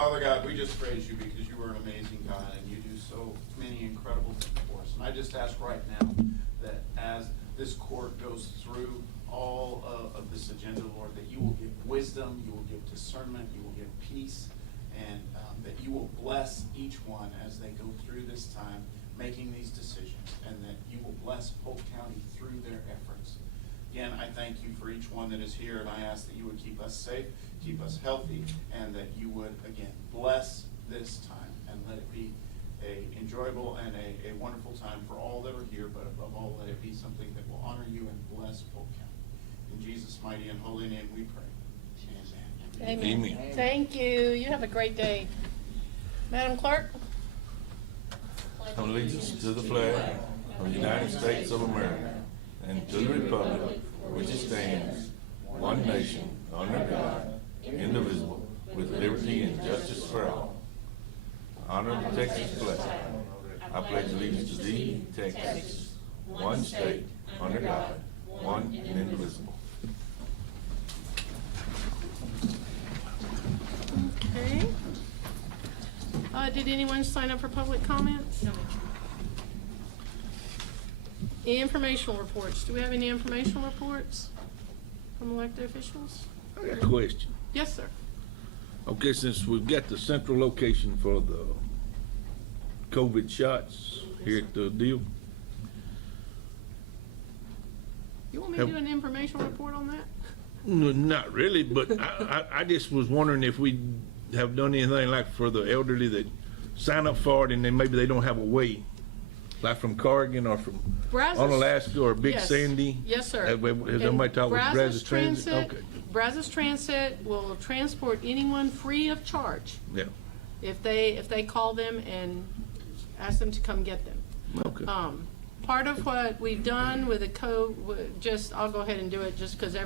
Father God, we just praise you because you are an amazing God and you do so many incredible things for us. And I just ask right now that as this court goes through all of this agenda, Lord, that you will give wisdom, you will give discernment, you will give peace, and that you will bless each one as they go through this time making these decisions, and that you will bless Polk County through their efforts. Again, I thank you for each one that is here, and I ask that you would keep us safe, keep us healthy, and that you would, again, bless this time and let it be a enjoyable and a wonderful time for all that are here, but above all, let it be something that will honor you and bless Polk County. In Jesus' mighty and holy name we pray. Amen. Amen. Amen. Thank you. You have a great day. Madam Clerk? Allegiance to the flag of the United States of America and to the republic which stands, one nation, under God, indivisible, with liberty and justice for all. Honor the Texas flag. I pledge allegiance to thee, Texas, one state, under God, one and indivisible. Okay. Did anyone sign up for public comments? No. Informational reports. Do we have any informational reports from elected officials? I got a question. Yes, sir. Okay, since we've got the central location for the COVID shots here at the deal, You want me to do an informational report on that? not really, but I just was wondering if we have done anything like for the elderly that sign up for it and then maybe they don't have a way, like from Corrigan or from Brazos, Onalaska or Big yes. Sandy. Yes, sir. Has And somebody talked with Brazos Brazos Transit? Okay. Brazos Transit will transport anyone free of charge Yeah. if they call them and ask them to come get them. Okay. Part of what we've done with the I'll go ahead and do it just because I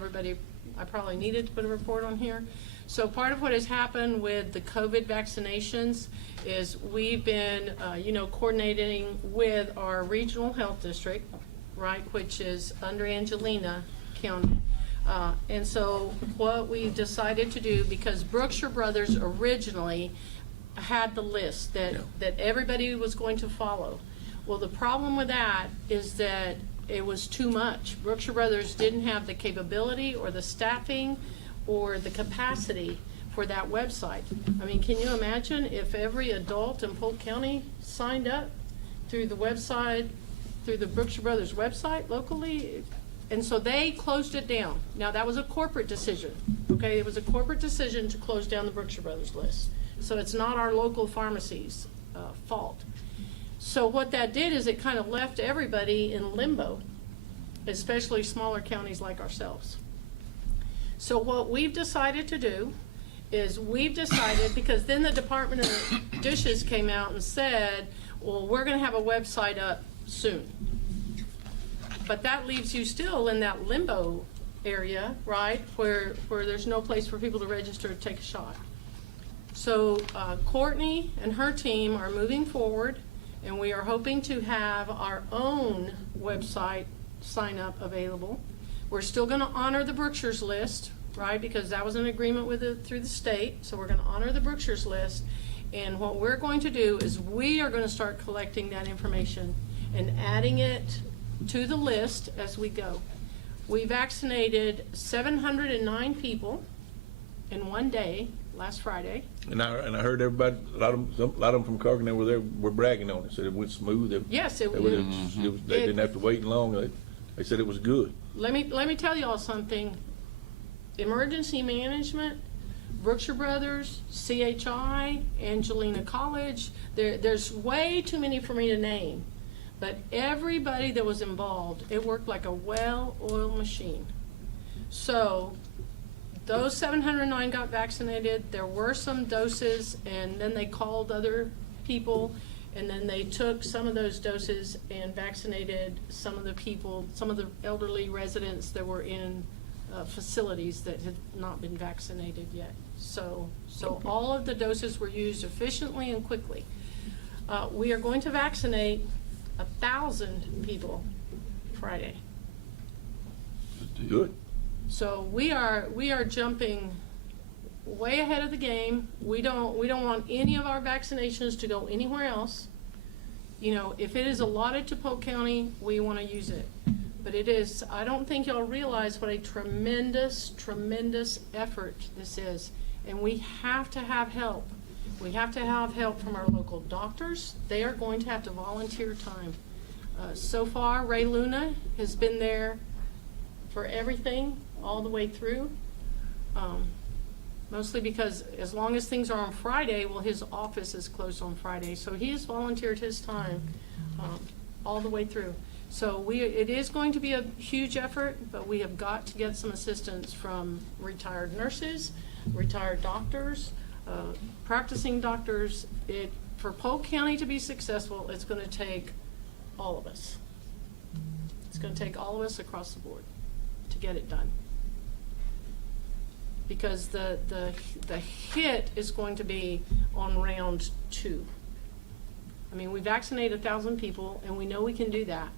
probably needed to put a report on here. So part of what has happened with the COVID vaccinations is we've been, coordinating with our regional health district, right, which is under Angelina County. And so what we decided to do, because Brookshire Brothers originally had the list that everybody was going to follow. Well, the problem with that is that it was too much. Brookshire Brothers didn't have the capability or the staffing or the capacity for that website. I mean, can you imagine if every adult in Polk County signed up through the website, through the Brookshire Brothers website locally? And so they closed it down. Now, that was a corporate decision, okay? It was a corporate decision to close down the Brookshire Brothers list. So it's not our local pharmacy's fault. So what that did is it kind of left everybody in limbo, especially smaller counties like ourselves. So what we've decided to do is because then the Department of Dishes came out and said, well, we're going to have a website up soon. But that leaves you still in that limbo area, right, where there's no place for people to register to take a shot. So Courtney and her team are moving forward, and we are hoping to have our own website sign up available. We're still going to honor the Brookshire's list, right, because that was an agreement through the state. So we're going to honor the Brookshire's list. And what we're going to do is we are going to start collecting that information and adding it to the list as we go. We vaccinated 709 people in one day last Friday. And I heard everybody, a lot of them from Corrigan that were there were bragging on it. Said it went smooth. Yes, they didn't have to wait long. They said it was good. Let me tell you all something. Emergency management, Brookshire Brothers, CHI, Angelina College. There's way too many for me to name. But everybody that was involved, it worked like a well-oiled machine. So those 709 got vaccinated. There were some doses, and then they called other people, and then they took some of those doses and vaccinated some of the people, some of the elderly residents that were in facilities that had not been vaccinated yet. So all of the doses were used efficiently and quickly. We are going to vaccinate 1,000 people Friday. Good. So we are jumping way ahead of the game. We don't want any of our vaccinations to go anywhere else. You know, if it is allotted to Polk County, we want to use it. But it is, I don't think y'all realize what a tremendous, tremendous effort this is. And we have to have help. We have to have help from our local doctors. They are going to have to volunteer time. So far, Ray Luna has been there for everything, all the way through. Mostly because as long as things are on Friday, well, his office is closed on Friday. So he has volunteered his time all the way through. So it is going to be a huge effort, but we have got to get some assistance from retired nurses, retired doctors, practicing doctors. For Polk County to be successful, it's going to take all of us. It's going to take all of us across the board to get it done. Because the hit is going to be on round 2. I mean, we vaccinate 1,000 people, and we know we can do that.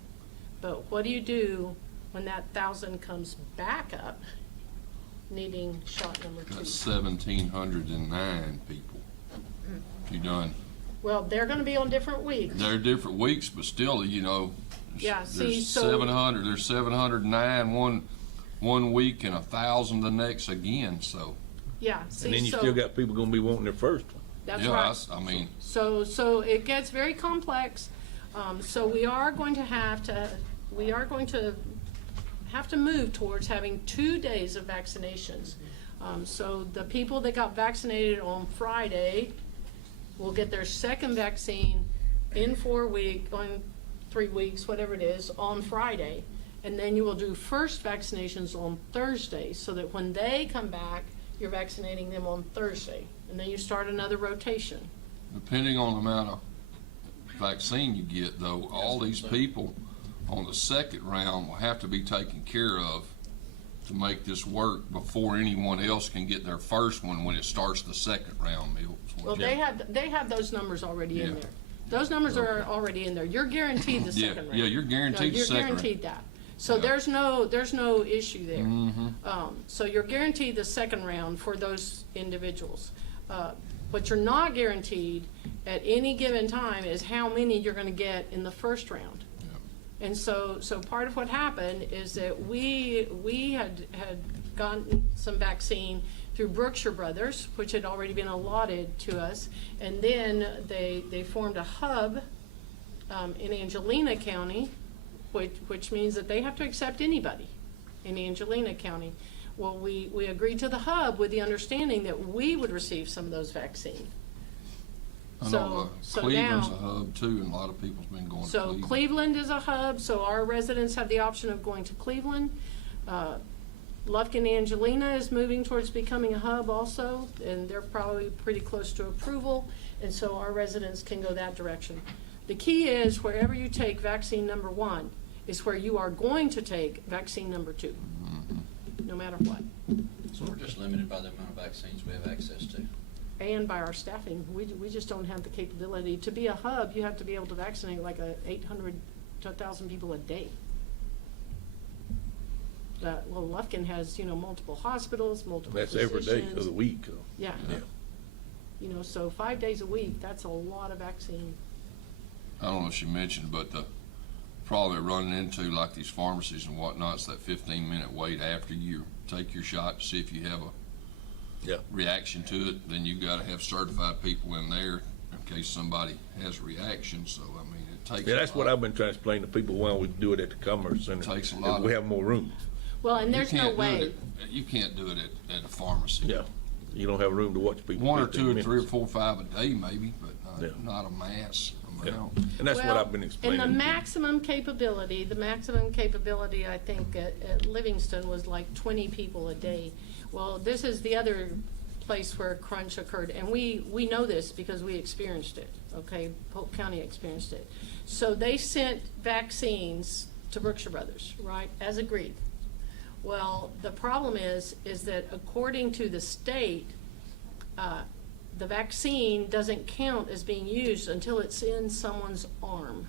But what do you do when that 1,000 comes back up, needing shot number 2? That's 1,709 people. You done? Well, they're going to be on different weeks. They're different weeks, but still, you know, Yeah, see, there's so 700. There's 709 one week and 1,000 the next again. So yeah, see, And then you so still got people gonna be wanting their first one. that's yeah, right. I mean, So it gets very complex. So we are going to have to move towards having 2 days of vaccinations. So the people that got vaccinated on Friday will get their second vaccine in 3 weeks, whatever it is, on Friday. And then you will do first vaccinations on Thursday, so that when they come back, you're vaccinating them on Thursday. And then you start another rotation. depending on the amount of vaccine you get, though, all these people on the second round will have to be taken care of to make this work before anyone else can get their first one when it starts the second round, Milt. Well, they have those numbers already in Yeah. there. Those numbers are already in there. You're guaranteed the Yeah, second round. yeah, you're guaranteed the second You're round. guaranteed that. So Yeah. there's no issue there. Mm-hmm. So you're guaranteed the second round for those individuals. What you're not guaranteed at any given time is how many you're gonna get in the first round. And so part of what happened is that we had gotten some vaccine through Brookshire Brothers, which had already been allotted to us, and then they formed a hub in Angelina County, which means that they have to accept anybody in Angelina County. Well, we agreed to the hub with the understanding that we would receive some of those vaccines. I So- know so Cleveland's now- a hub too, and a lot of people's been going to So Cleveland. Cleveland is a hub, so our residents have the option of going to Cleveland. Lufkin Angelina is moving towards becoming a hub also, and they're probably pretty close to approval, and so our residents can go that direction. The key is wherever you take vaccine number 1 is where you are going to take vaccine number 2, no matter what. So we're just limited by the amount of vaccines we have access to. And by our staffing, we just don't have the capability. To be a hub, you have to be able to vaccinate like 800 to 1,000 people a day. Well, Lufkin has, multiple hospitals, multiple That's every day of the physicians. week. Yeah. Yeah. So 5 days a week, that's a lot of vaccine. I don't know if she mentioned, but the probably running into like these pharmacies and whatnot, it's that 15-minute wait after you take your shot to see if you have a reaction to it. Then you got to have certified people in there in case somebody has a reaction. So I mean, it takes. Yeah, that's a what lot. I've been trying to explain to people while we do it at the Commerce Center. Takes a lot We of- have more room. Well, and You there's no can't do way. it you can't do it at a pharmacy. Yeah. You don't have room to watch people. One or 15 two or minutes. 3 or 4 or 5 a day maybe, but Yeah. not a mass Yeah. amount. And that's what Well, I've been explaining. And the to you. maximum capability, I think, at Livingston was like 20 people a day. Well, this is the other place where crunch occurred, and we know this because we experienced it, okay? Polk County experienced it. So they sent vaccines to Brookshire Brothers, right, as agreed. Well, the problem is that according to the state, the vaccine doesn't count as being used until it's in someone's arm.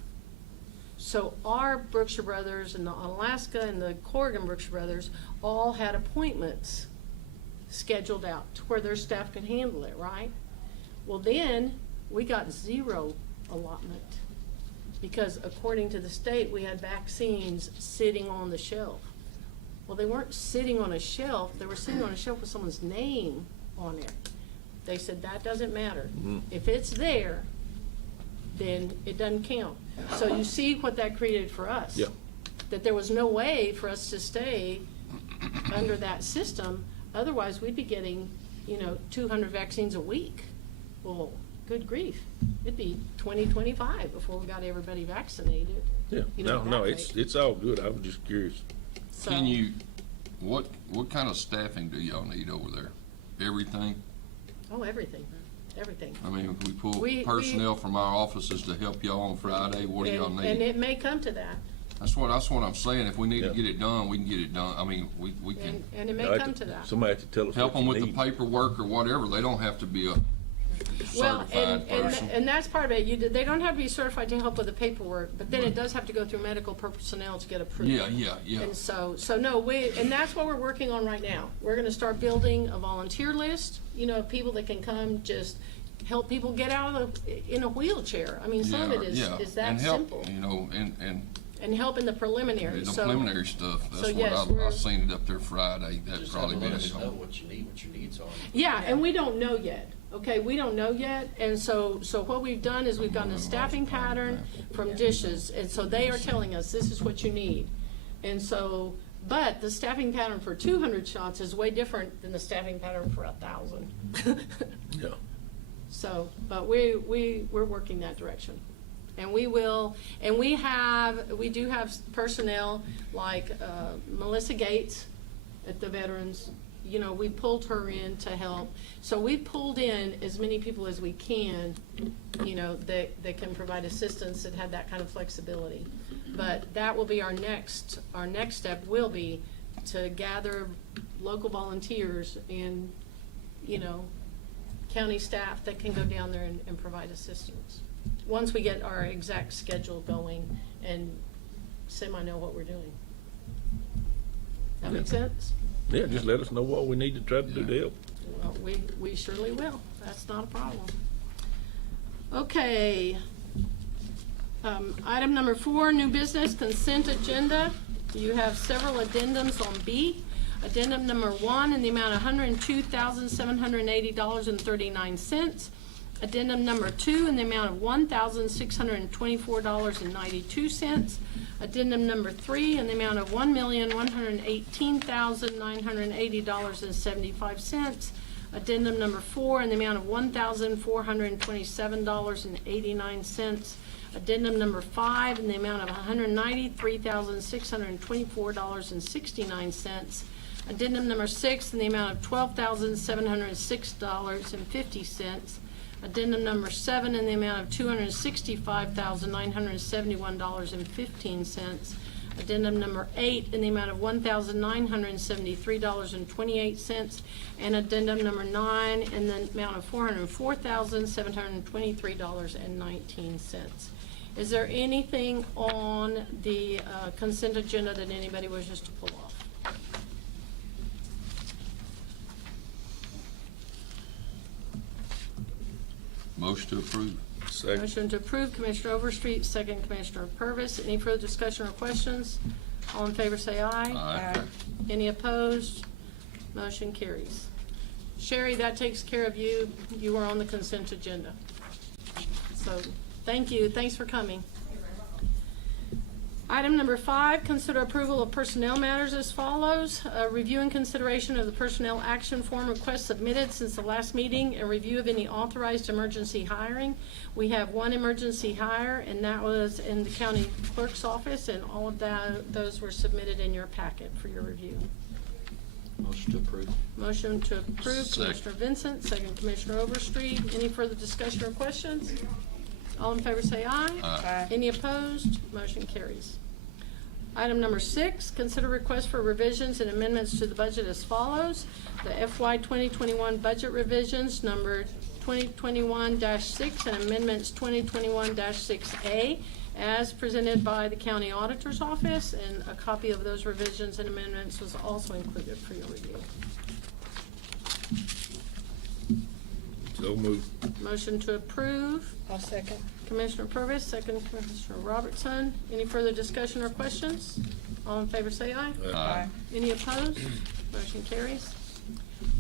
So our Brookshire Brothers and the Alaska and the Corrigan Brookshire Brothers all had appointments scheduled out to where their staff could handle it, right? Well, then, we got 0 allotment, because according to the state, we had vaccines sitting on the shelf. Well, they weren't sitting on a shelf, they were sitting on a shelf with someone's name on it. They said that doesn't matter. If it's there, then it doesn't count. So you see what that created for us? Yeah. That there was no way for us to stay under that system, otherwise we'd be getting, 200 vaccines a week. Well, good grief, it'd be 2025 before we got everybody vaccinated. Yeah, at no, that it's, rate. it's all good. I was just curious. So- Can you, what kind of staffing do y'all need over there? Everything? Oh, everything. I mean, if we pull We- personnel from our offices to help y'all on Friday, what do y'all And need? it may come to that, That's what I'm saying. If we need to Yeah. get it done, we can get it done. I mean, we can and it may I come had to that. Somebody had to tell us help what them you with the need. paperwork or whatever. They don't have to be a Well, certified person. and that's part of it. They don't have to be certified to help with the paperwork, but then it does have to go through medical personnel to get approved. Yeah. And so no, and that's what we're working on right now. We're gonna start building a volunteer list, of people that can come just help people get out of in a wheelchair. I mean, some of it is that and help, simple. And And help in the preliminary, the so. preliminary stuff. That's so what yes, I we're- seen it up there Friday. That'd Just probably have be to a let us know help. what you need, what your needs are. Yeah, and we don't know yet, okay, we don't know yet, and so what we've done is we've gotten a staffing pattern from dishes, and so they are telling us, this is what you need. And so, but the staffing pattern for 200 shots is way different than the staffing pattern for 1,000. Yeah. So, but we're working that direction. And we will, and we do have personnel like Melissa Gates at the Veterans. We pulled her in to help. So we pulled in as many people as we can, that can provide assistance that have that kind of flexibility. But that will be our next step will be to gather local volunteers and, county staff that can go down there and provide assistance. Once we get our exact schedule going and know what we're doing. That make sense? Yeah, just let us know what we need to try to do to help. Well, we surely will. That's not a problem. Okay. Item number 4, new business consent agenda. You have several addendums on B. Addendum number 1 in the amount of $102,780.39. Addendum number 2 in the amount of $1,624.92. Addendum number 3 in the amount of $1,118,980.75. Addendum number 4 in the amount of $1,427.89. Addendum number 5 in the amount of $193,624.69. Addendum number 6 in the amount of $12,706.50. Addendum number 7 in the amount of $265,971.15. Addendum number 8 in the amount of $1,973.28. And addendum number 9 in the amount of $404,723.19. Is there anything on the consent agenda that anybody wishes to pull off? Motion to approve. Second. Motion to approve, Commissioner Overstreet, second Commissioner Purvis. Any further discussion or questions? All in favor say aye. Aye. Any opposed? Motion carries. Sherry, that takes care of you. You are on the consent agenda. So, thank you. Thanks for coming. Item number 5, consider approval of personnel matters as follows. Review and consideration of the personnel action form requests submitted since the last meeting and review of any authorized emergency hiring. We have one emergency hire, and that was in the county clerk's office, and all of those were submitted in your packet for your review. Motion to approve. Motion to approve, Second. Commissioner Vincent, second Commissioner Overstreet. Any further discussion or questions? All in favor say aye. Aye. Any opposed? Motion carries. Item number 6, consider request for revisions and amendments to the budget as follows. The FY 2021 budget revisions, number 2021-6 and amendments 2021-6A, as presented by the County Auditor's Office, and a copy of those revisions and amendments was also included for your review. So moved. Motion to approve. I'll second. Commissioner Purvis, second Commissioner Robertson. Any further discussion or questions? All in favor say aye. Aye. Any opposed? Motion carries.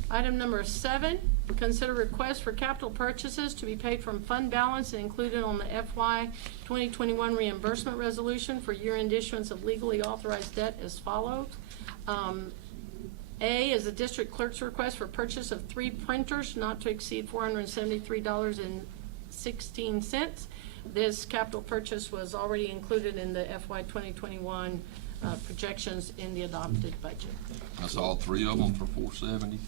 Item number 7, consider request for capital purchases to be paid from fund balance and included on the FY 2021 reimbursement resolution for year-end issuance of legally authorized debt as follows. A is the district clerk's request for purchase of 3 printers not to exceed $473.16. This capital purchase was already included in the FY 2021 projections in the adopted budget. That's all 3 of them for 470?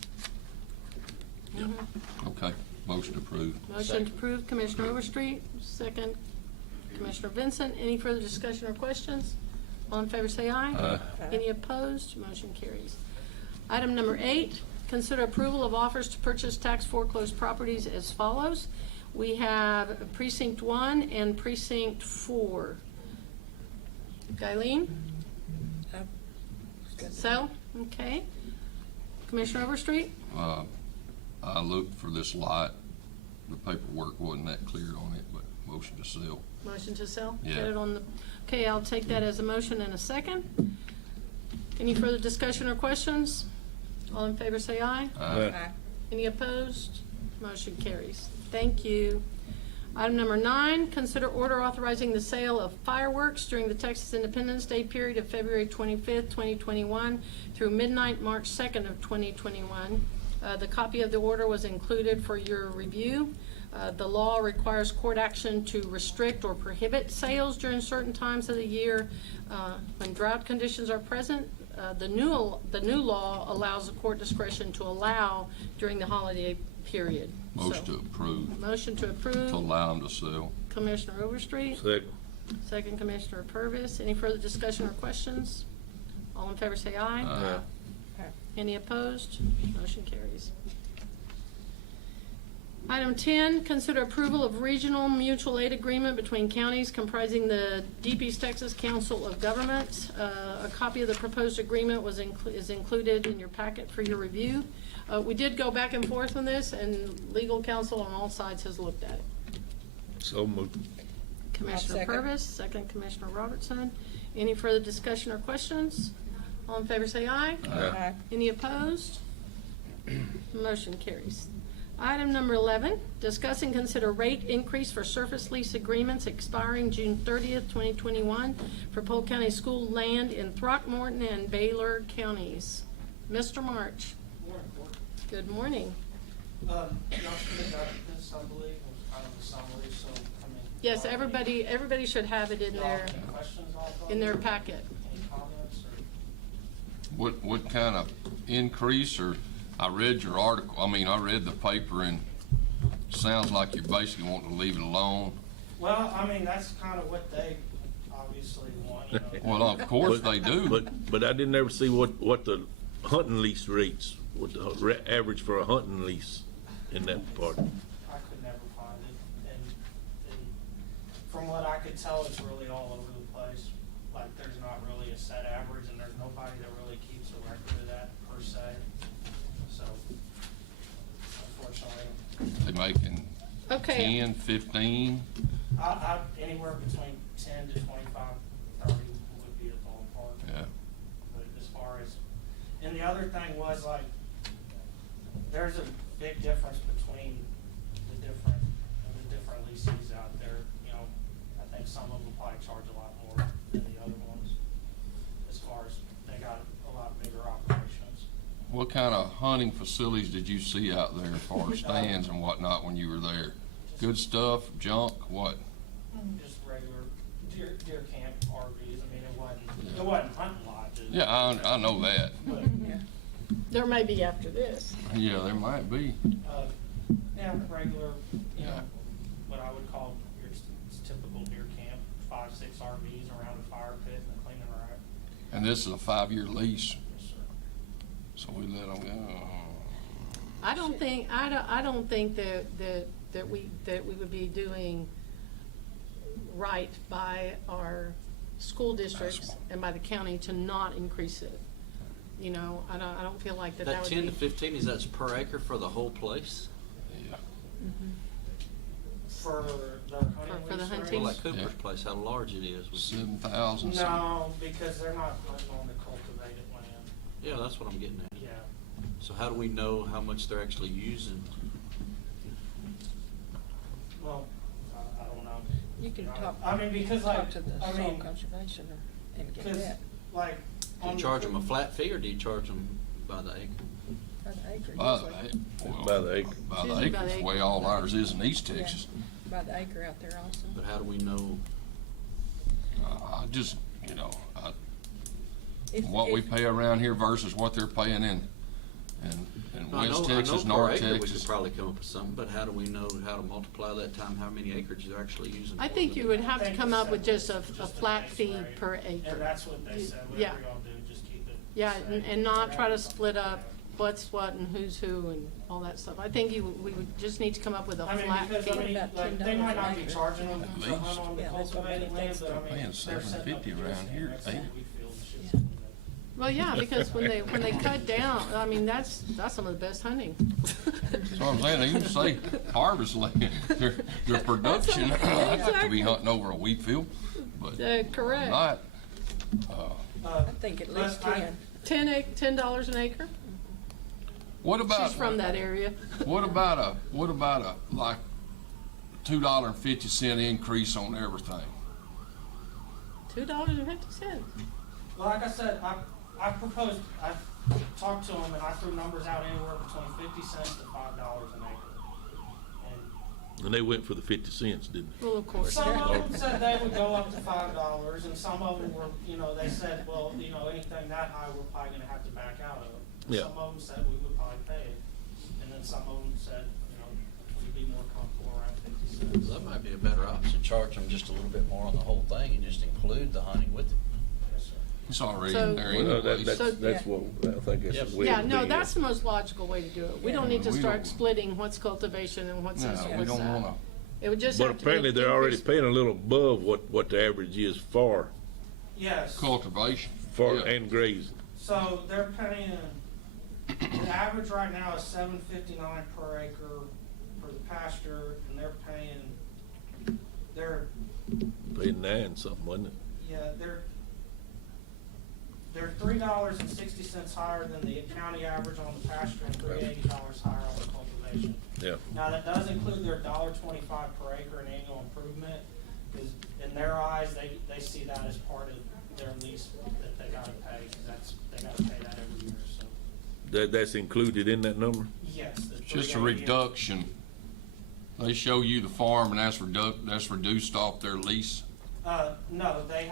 Okay, motion approved. Motion to approve, Commissioner Overstreet, second, Commissioner Vincent. Any further discussion or questions? All in favor say aye. Aye. Any opposed? Motion carries. Item number 8, consider approval of offers to purchase tax foreclosed properties as follows. We have Precinct 1 and Precinct 4. Guyleen? Sell? Okay. Commissioner Overstreet? I looked for this lot. The paperwork wasn't that clear on it, but motion to sell. Motion to sell? Yeah. Get it on the, okay, I'll take that as a motion and a second. Any further discussion or questions? All in favor say aye. Aye. Any opposed? Motion carries. Thank you. Item number 9, consider order authorizing the sale of fireworks during the Texas Independence Day period of February 25th, 2021 through midnight, March 2nd of 2021. The copy of the order was included for your review. The law requires court action to restrict or prohibit sales during certain times of the year when drought conditions are present. The new law allows the court discretion to allow during the holiday period. Motion So, to approve, motion to to approve, allow them to sell. Commissioner Overstreet, Second. second Commissioner Purvis. Any further discussion or questions? All in favor say aye. Aye. Any opposed? Motion carries. Item 10, consider approval of regional mutual aid agreement between counties comprising the Deep East Texas Council of Governments. A copy of the proposed agreement is included in your packet for your review. We did go back and forth on this, and legal counsel on all sides has looked at it. So moved. Commissioner second. Purvis, second Commissioner Robertson. Any further discussion or questions? All in favor say aye. Aye. Any opposed? Motion carries. Item number 11, discuss and consider rate increase for surface lease agreements expiring June 30th, 2021 for Polk County School land in Throckmorton and Baylor counties. Mr. March. Good morning. Y'all should have got this, I believe, it was kind of a summary, so, I mean. Yes, y'all- everybody should have it in y'all their, have any questions off of in their it? packet. Any comments, or? What kind of increase, or, I read your article, I read the paper, and sounds like you're basically wanting to leave it alone. Well, I mean, that's kind of what they obviously want, you know. Well, of course they do. But I didn't ever see what the hunting lease rates, what the average for a hunting lease in that part. I could never find it, and from what I could tell, it's really all over the place. Like, there's not really a set average, and there's nobody that really keeps a record of that per se. So, unfortunately, They making Okay. 10, 15, anywhere between 10 to 25, 30 would be a ballpark. yeah. But as far as, and the other thing was like, there's a big difference between the different leases out there. You know, I think some of them probably charge a lot more than the other ones, as far as they got a lot bigger operations. What kind of hunting facilities did you see out there as far as stands and whatnot when you were there? Good stuff, junk, what? Just regular deer camp RVs. I mean, it wasn't hunting lodges. Yeah, I know that. But, There may be after this. Yeah, there might be. yeah, regular, you know, Yeah. what I would call your typical deer camp, 5, 6 RVs around a fire pit and a cleaning rack. And this is a 5-year lease, Yes, sir. so we let them go. I don't think that we would be doing right by our school districts and by the county to not increase it. You know, I don't feel like that That would 10 be. to 15, is that per acre for the whole place? Yeah. for their hunting For the lease hunting? Well, rates. like Cooper's Yeah. place, how large it is. 7,000. No, because they're not hunting on the cultivated land. Yeah, that's what I'm getting at. Yeah. So how do we know how much they're actually using? Well, I don't know. You can talk. I mean, because like, Talk to the I soil mean, conservation and get because that like. Do on you the charge them a Coop- flat fee, or do you charge them by the acre? by the acre By usually. By the acre. By the Usually acre, by the the way acre. all ours is in East Texas. By the acre out there also. But how do we know? I just, If- what we if- pay around here versus what they're paying in I know West Texas, per North acre We could Texas. probably come up with something, but how do we know how to multiply that time, how many acres you're actually using? I for think it? you would have to think come they up said with just a just flat base fee rate. per acre. And that's what they said, Yeah. whatever y'all do, just keep it. Yeah, the same. and not try to split up what's what and who's who and all that stuff. I think we would just need to come up with a I mean, flat because, fee. I mean, About like, they $10 might not be an acre. charging them At to least. hunt on the Yeah, that's what cultivated they land, think but I they're mean, paying they're setting up $7.50 the around here, that's what ain't we feel should Yeah. be. Well, yeah, because when they cut down, I mean, that's some of the best hunting. That's what I'm saying, they used to say harvest land, their production, I'd like to be Exactly. hunting over a wheat field, but Correct. not. I think at least But I- 10. $10 an acre? What about? She's from that area. What about a like $2.50 increase on everything? $2.50. Well, like I said, I proposed, I talked to them and I threw numbers out anywhere between 50 cents to $5 an acre. And they went for the 50 cents, didn't Well, of And course. some of them said they would go up to $5 and some of them were, they said, well, anything that high, we're probably gonna have to back out of. Yeah. Some of them said we would probably pay it. And then some of them said, we'd be more comfortable around 50 cents. That might be a better option, charge them just a little bit more on the whole thing and just include the hunting with it. Yes, sir. It's already So- in there they? Well, anyways. that's what, I think that's Yeah. the way Yeah, it no, would be. that's the most logical way to do it. We don't need to We start don't- splitting what's cultivation and what's this No, and we what's don't that. wanna, It would just But have to be apparently they're already increased. paying a little above what the average is for Yes. cultivation. Yeah. and grazing. So they're paying, the average right now is $7.59 per acre for the pasture, and they're Paying 9 something, wasn't it? yeah, they're $3.60 higher than the county average on the pasture and $3.80 higher on the cultivation. Yeah. Now, that does include their $1.25 per acre in annual improvement, because in their eyes, they see that as part of their lease that they gotta pay, because they gotta pay that every year, so. That's included in that number? Yes. the Just a $3.80. reduction. They show you the farm and that's reduced off their lease. No, they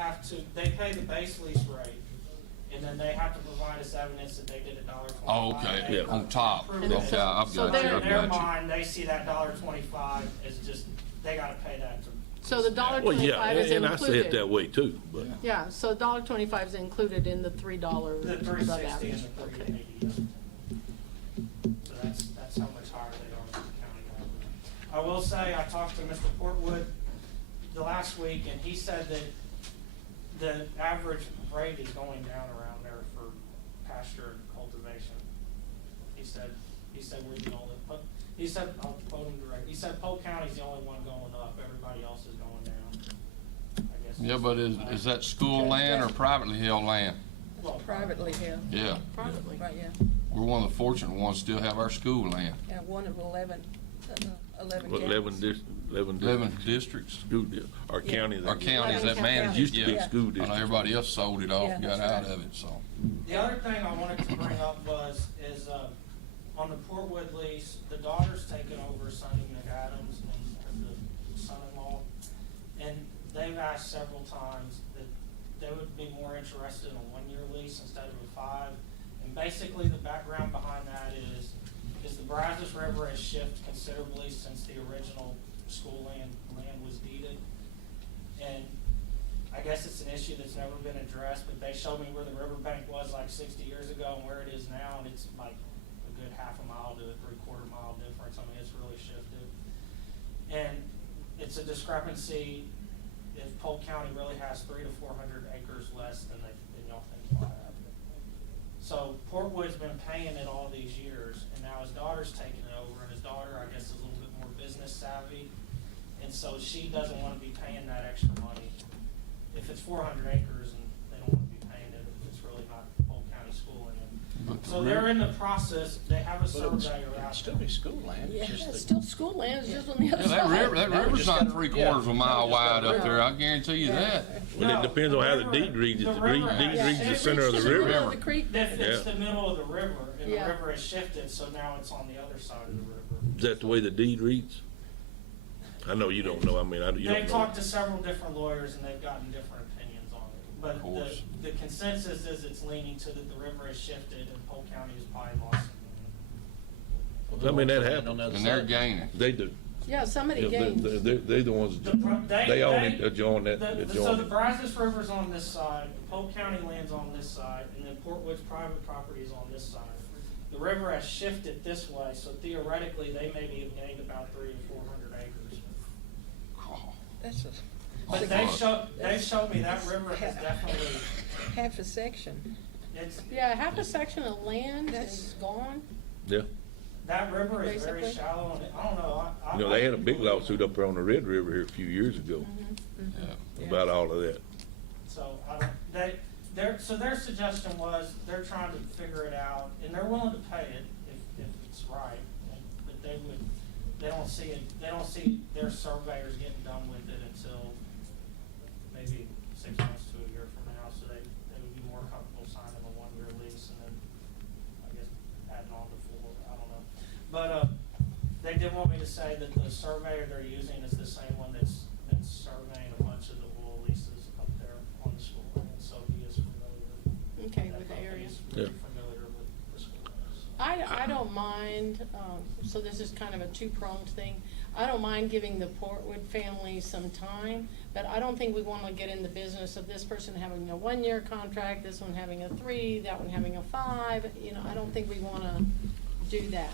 pay the base lease rate, and then they have to provide us evidence that they did $1.25. Oh, okay, Yeah. on top. Improvement. Okay, I've So got you, they're- I've In their got you. mind, they see that $1.25 as just, they gotta pay that to. So the Well, yeah, $1.25 is and I say it included. that way too, but. Yeah, so $1.25 is included in the $3 The above 360 average. and the Okay. 380. So that's how much higher they are than the county average. I will say, I talked to Mr. Portwood the last week, and he said that the average rate is going down around there for pasture and cultivation. He said we're the only, but he said, I'll quote him direct, he said Polk County's the only one going up, everybody else is going down. I guess. Yeah, but is that school land or privately held land? Well, Privately held. Yeah, Probably. Right, yeah. we're one of the fortunate ones still have our school land. Yeah, one of 11 What, 11 counties. 11 districts. school, or Yeah. counties. Our counties that 11 manage counties. it, Used to be yeah. school I know districts. everybody else sold it off, Yeah, and got that's out right. of it, so. The other thing I wanted to bring up is on the Portwood lease, the daughter's taken over Sonny McAdams and the son-in-law. And they've asked several times that they would be more interested in a 1-year lease instead of a 5. And basically, the background behind that is the Brazos River has shifted considerably since the original school land was deeded. And I guess it's an issue that's never been addressed, but they showed me where the riverbank was like 60 years ago and where it is now, and it's like a good half a mile to a 3/4 mile difference. I mean, it's really shifted. And it's a discrepancy if Polk County really has 300 to 400 acres less than y'all think it might have. So Portwood's been paying it all these years, and now his daughter's taking it over, and his daughter, I guess, is a little bit more business savvy, and so she doesn't wanna be paying that extra money. If it's 400 acres and they don't wanna be paying it, if it's really not Polk County School in it. But the So river- they're in the process, they have a But it would surveyor out still there. be school land. Yeah, just it's that- still school land, it's just on the other Yeah, side. that Now we river's just not gotta- 3/4 of a yeah, mile we just wide gotta- up there, I guarantee you that. Well, No, it depends on how the river- deed reads. If the river deed has- reads the it center of the reaches river. Middle of the creek. It's Yeah. the middle of the river, and the Yeah. river has shifted, so now it's on the other side of the river. Is that the way the deed reads? I know you don't know, I mean, you They've don't know. talked to several different lawyers and they've gotten different opinions on it. But course. the consensus is it's leaning to that the river has shifted and Polk County has probably lost some I mean, that Land happens. on the other And they're side. gaining. They do. Yeah, somebody Yeah, gained. they're the ones, The pro- they own it, they own that, The- they So own the it. Brazos River's on this side, Polk County land's on this side, and then Portwood's private property is on this side. The river has shifted this way, so theoretically, they maybe have gained about 300 to 400 acres. Oh, That's a, But they've showed me that river has definitely, half a section. it's, Yeah, half a section of land That's- is gone. Yeah, that river is very Basically. shallow, and I don't know, you know, they had a big lawsuit up there on the Red River here a few years ago yeah. about all of that. So, so their suggestion was, they're trying to figure it out, and they're willing to pay it if it's right, but they don't see their surveyors getting done with it until maybe 6 months to a year from now, so they would be more comfortable signing a 1-year lease and then, I guess, adding on to 4, I don't know. But, they did want me to say that the surveyor they're using is the same one that's surveying a bunch of the oil leases up there on the school land, so he is familiar. Okay, that with the company area. is very Yeah. familiar with the school land, so. I don't mind, so this is kind of a two-pronged thing. I don't mind giving the Portwood family some time, but I don't think we wanna get in the business of this person having a 1-year contract, this one having a 3, that one having a 5, you know, I don't think we wanna do that.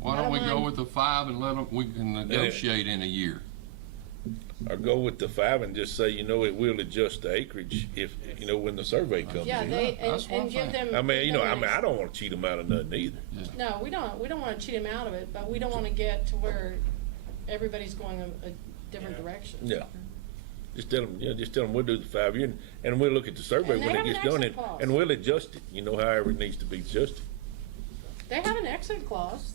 Why I don't we don't go mind. with the 5 and let them, we can negotiate in a year? Or go with the 5 and just say, you know, it will adjust the acreage if, you know, when the survey comes Yeah, in. they, that's what I'm and give saying. them. I mean, you know, give them I don't wanna cheat them out of nothing either. No, we don't wanna cheat them out of it, but we don't wanna get to where everybody's going a different Yeah. direction. Yeah. Just tell them, we'll do the 5 year, and we'll look at the survey And they when it have an gets done, exit clause. and we'll adjust it, you know, however it needs to be adjusted. They have an exit clause.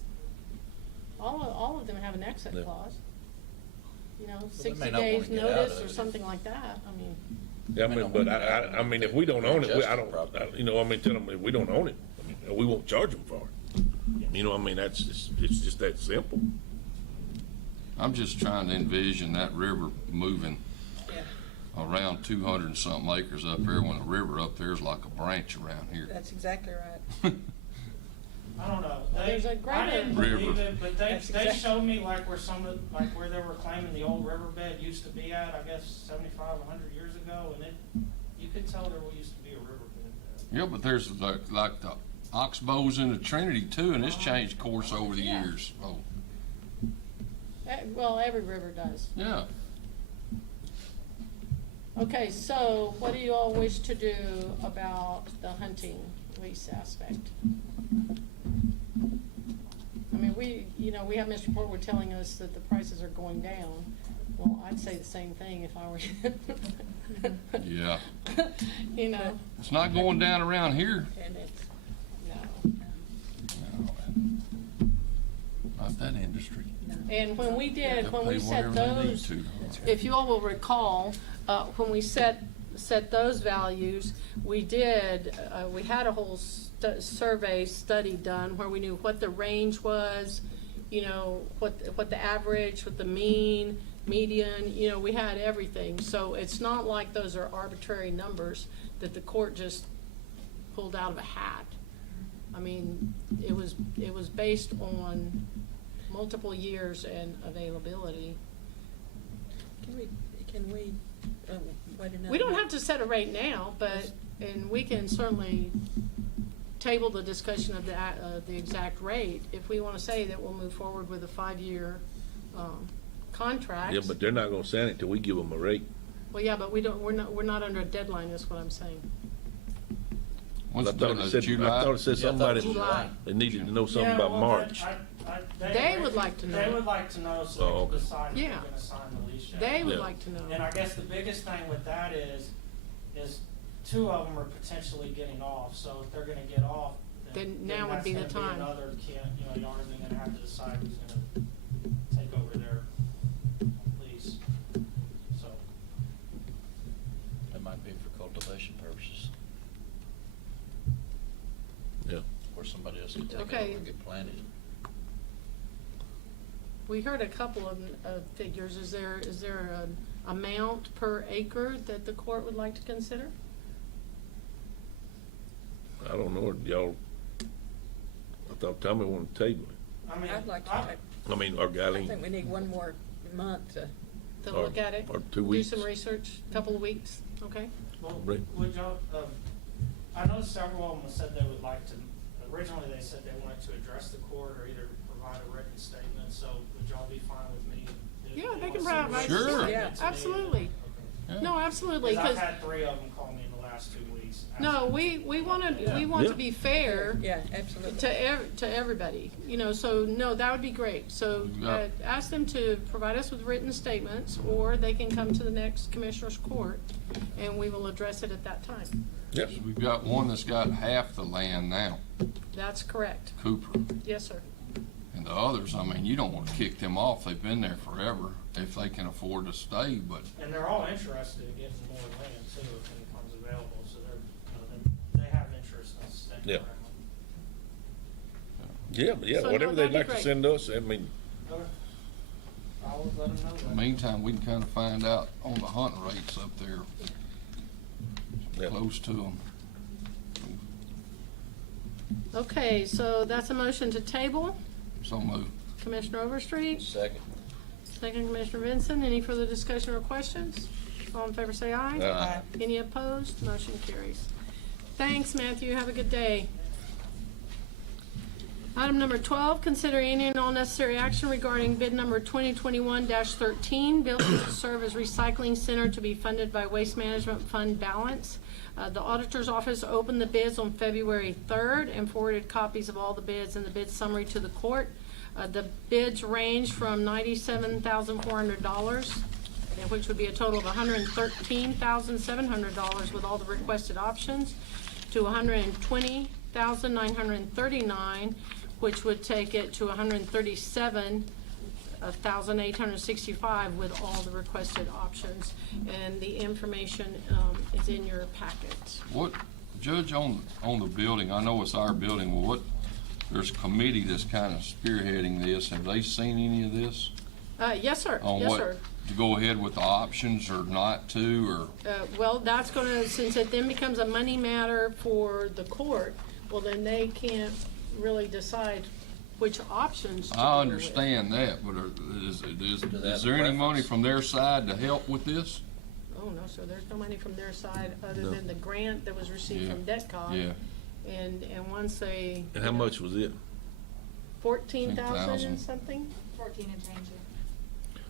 All of them have an exit Yeah. clause. You know, they 60 may not wanna days get out notice of or it. something like that, I mean. Yeah, I May mean, not but want to get out of it. I mean, if we don't own it, Adjust I the don't, property. you know, I mean, tell them if we don't own it, I mean, we won't charge them for it. You know, I mean, it's just that simple. I'm just trying to envision that river moving Yeah, around 200 and something acres up there when the river up there is like a branch around here. that's exactly right. I don't know. There's a I greater- didn't River. believe it, but they That's exact- showed me like where where they were claiming the old riverbed used to be at, I guess 75, 100 years ago, and you could tell there used to be a riverbed there. Yeah, but there's like the oxbows in the Trinity too, and it's changed course over the Yeah. years. Oh, Well, every river does. yeah. Okay, so what do you all wish to do about the hunting lease aspect? I mean, we have Mr. Portwood telling us that the prices are going down. Well, I'd say the same thing if I were you. Yeah. You know, It's not going down around here. And it's, no. Not that industry. And when we did, They'll when we pay set whatever they need those, to. if you all will recall, when we set those values, we had a whole survey study done where we knew what the range was, you know, what the average, what the mean, median, you know, we had everything. So it's not like those are arbitrary numbers that the court just pulled out of a hat. I mean, it was based on multiple years and availability. can we, wait another? We don't have to set a rate now, but, and we can certainly table the discussion of the exact rate. If we wanna say that we'll move forward with a 5-year, contract. Yeah, but they're not gonna sign it till we give them a rate. Well, yeah, but we're not under a deadline, is what I'm saying. What's I thought that, it said July? something about it, July. they needed to know something Yeah, about well, March. They would like to know. They would like to know so Oh, they okay. can decide if Yeah. they're gonna sign the lease yet. They would Yeah. like to know. And I guess the biggest thing with that is two of them are potentially getting off, so if they're gonna get off, Then now would that's be the gonna time. Another, y'all are gonna have to decide who's gonna take over their lease, so. That might be for cultivation purposes, Yeah. where somebody else could take it Okay. over and get planted. We heard a couple of figures. Is there an amount per acre that the court would like to consider? I don't know, y'all, I thought Tommy wanted to table it. I mean, I'd like to, I I mean, or think Galen, we need one more month to, To Or- look at it? or 2 weeks. Do some research, couple of weeks, okay? Well, Right. would y'all, I know several of them said they would like to, originally they said they wanted to address the court or either provide a written statement, so would y'all be fine with me? if Yeah, they want can to send a provide- written Sure. statement Yeah, to me? absolutely. Okay. No, absolutely, Because I've because, had 3 of them call me in the last 2 weeks. no, we want Yeah. to be fair yeah, absolutely. to everybody, so, no, that would be great. So, Yeah. ask them to provide us with written statements, or they can come to the next commissioner's court, and we will address it at that time. Yep. We've got one that's got half the land now, That's correct. Cooper. Yes, sir. And the others, I mean, you don't want to kick them off. They've been there forever if they can afford to stay, but And they're all interested in getting more land too, if it becomes available, so they have interest in staying Yeah. around. Yeah, So, no, whatever they'd that'd be like to great. send us, I mean, Okay. I'll let them know in the that. meantime, we can kind of find out on the hunting rates up there, yeah. close to them. Okay, so that's a motion to table. So move. Commissioner Overstreet, Second. second Commissioner Vincent. Any further discussion or questions? All in favor say aye. Aye. Any opposed? Motion carries. Thanks, Matthew. Have a good day. Item number 12, consider any and all necessary action regarding bid number 2021-13, building to serve as recycling center to be funded by Waste Management Fund balance. The auditor's office opened the bids on February 3rd and forwarded copies of all the bids and the bid summary to the court. The bids range from $97,400, which would be a total of $113,700 with all the requested options, to $120,939, which would take it to $137,865 with all the requested options. And the information is in your packet. What, Judge, on the building, I know it's our building, well, there's a committee that's kind of spearheading this. Have they seen any of this? Yes, sir. On Yes, what, sir. to go ahead with the options or not to, or? Well, that's gonna, since it then becomes a money matter for the court, well, then they can't really decide which options to go I with. understand that, but is they there have any a money preference? from their side to help with this? Oh, no, sir, there's no money from their side other than the grant that was received Yeah, from DETCOG. Yeah, And once they. And how much was it? 14,000 and 14,000. something? 14 and change.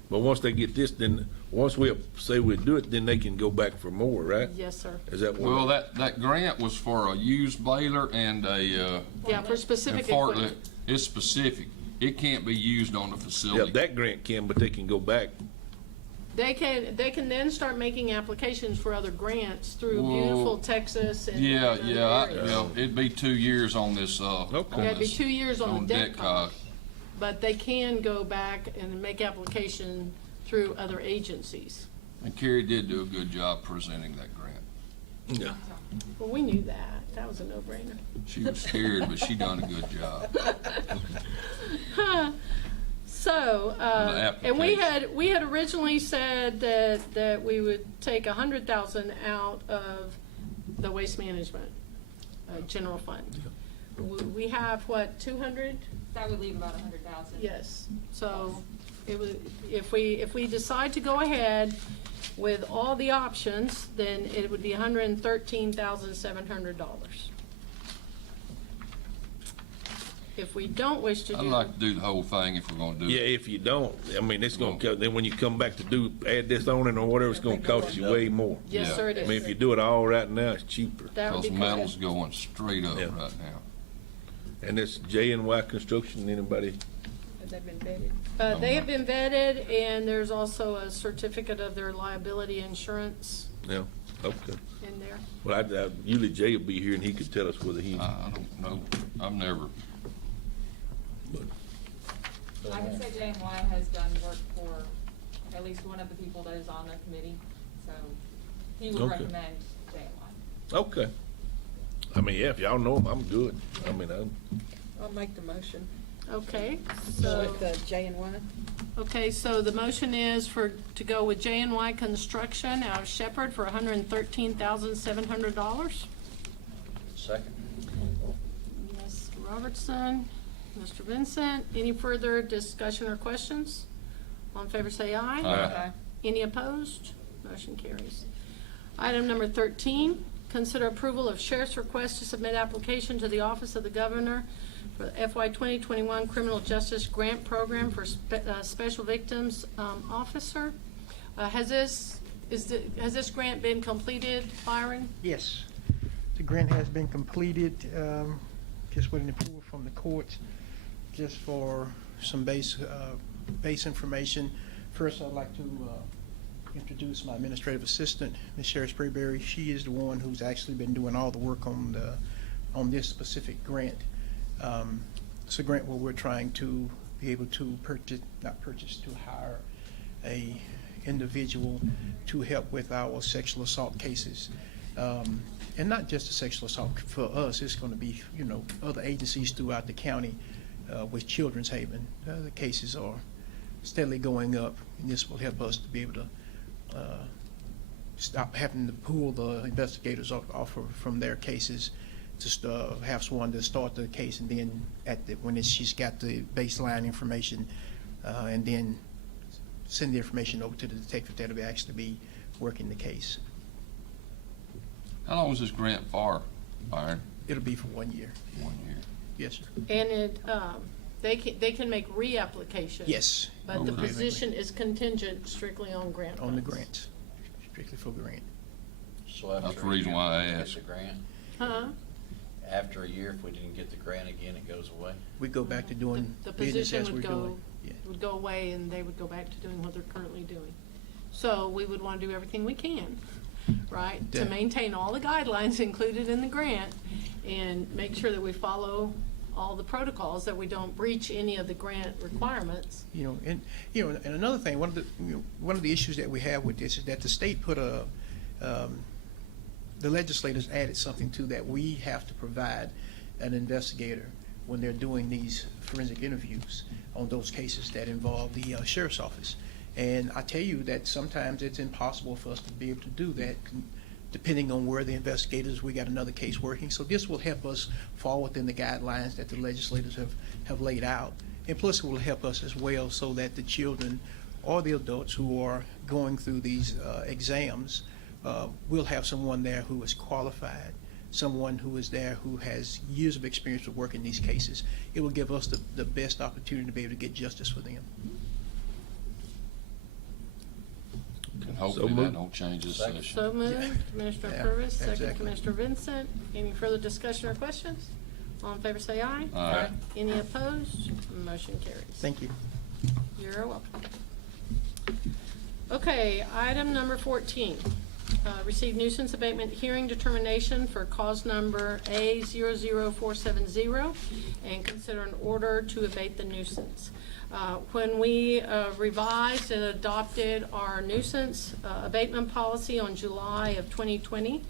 But once they get this, then, once we say we do it, then they can go back for more, right? Yes, sir. Is that what? well, that grant was for a used baler and a, Yeah, for and specific forklift. equipment. It's specific. It can't be used on the Yeah, facility. that grant can, but they can go back. They can then start making applications for other grants through Well, beautiful Texas and. Yeah, other yeah, areas. it'd be 2 years on this, Okay. on Yeah, it'd be this- 2 years on the DETCOG. DETCOG. But they can go back and make application through other agencies. And Carrie did do a good job presenting that grant. Yeah. Well, we knew that. That was a no-brainer. She was scared, but she done a good job. So, The and we application. had originally said that we would take 100,000 out of the waste management, general fund. We have, what, 200? That would leave about 100,000. Yes, so it was, if we decide to go ahead with all the options, then it would be $113,700. If we don't wish to I'd do. like to do the whole thing if we're gonna do Yeah, it. if you don't, I mean, it's gonna, then when you come back to add this on it or whatever, it's gonna cost you way more. Yes, Yeah. sir, it I mean, is. if you do it all right now, it's cheaper. That would Because be metal's correct. going straight up Yeah. right now. And this J&Y Construction, anybody? Have they been vetted? They have been vetted, and there's also a certificate of their liability insurance Yeah, okay. in there. Well, usually Jay will be here and he could tell us whether he, I don't know. I've never, I can say J&Y has done work for at least one of the people that is on the committee, so he would Okay. recommend J&Y. okay. I mean, yeah, if y'all know him, I'm good. I mean, I'll make the motion. Okay, so, With the J and Y. okay, so the motion is to go with J&Y Construction out of Shepherd for $113,700. Second. Mr. Robertson, Mr. Vincent, any further discussion or questions? All in favor say aye. Aye. Any opposed? Motion carries. Item number 13, consider approval of sheriff's request to submit application to the Office of the Governor for the FY 2021 Criminal Justice Grant Program for Special Victims Officer. Has this grant been completed, Byron? Yes, the grant has been completed, just waiting approval from the courts, just for some base information. First, I'd like to introduce my administrative assistant, Ms. Sherry Sprayberry. She is the one who's actually been doing all the work on this specific grant. It's a grant where we're trying to be able to to hire a individual to help with our sexual assault cases. And not just the sexual assault for us, it's going to be, other agencies throughout the county with Children's Haven. The cases are steadily going up, and this will help us to be able to stop having to pull the investigators off from their cases, to have someone to start the case, and then when she's got the baseline information, and then send the information over to the detective that'll actually be working the case. how long was this grant for, Byron? It'll be for 1 year. 1 year. Yes, sir. And they can make reapplication. Yes. But the Okay. position is contingent strictly on grant On the funds. grants, strictly for grant. So after That's the a reason year, why I we get asked. the grant. Huh? After a year, if we didn't get the grant again, it goes away. We go back to doing The business position as we're would doing. Yeah. would go away, and they would go back to doing what they're currently doing. So we would want to do everything we can, right, to Yeah. maintain all the guidelines included in the grant and make sure that we follow all the protocols, that we don't breach any of the grant requirements. And another thing, one of the issues that we have with this is that the state put the legislators added something to that. We have to provide an investigator when they're doing these forensic interviews on those cases that involve the sheriff's office. And I tell you that sometimes it's impossible for us to be able to do that, depending on where the investigators, we got another case working. So this will help us fall within the guidelines that the legislators have laid out. And plus, it will help us as well, so that the children or the adults who are going through these exams will have someone there who is qualified, someone who is there who has years of experience with working these cases. It will give us the best opportunity to be able to get justice for them. And hopefully that moved. don't change this Second. session. So moved, Commissioner Yeah, Purvis, second exactly. Commissioner Vincent. Any further discussion or questions? All in favor say aye. Aye. Any opposed? Motion carries. Thank you. You're welcome. Okay, item number 14. Receive nuisance abatement hearing determination for cause number A00470 and consider an order to abate the nuisance. When we revised and adopted our nuisance abatement policy on July of 2020,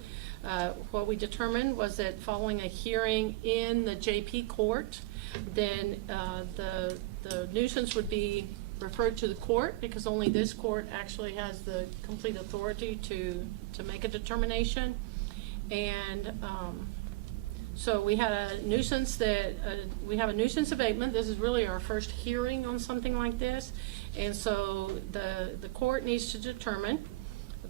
what we determined was that following a hearing in the JP court, then the nuisance would be referred to the court, because only this court actually has the complete authority to make a determination. And so we had a nuisance we have a nuisance abatement. This is really our first hearing on something like this. And so the court needs to determine,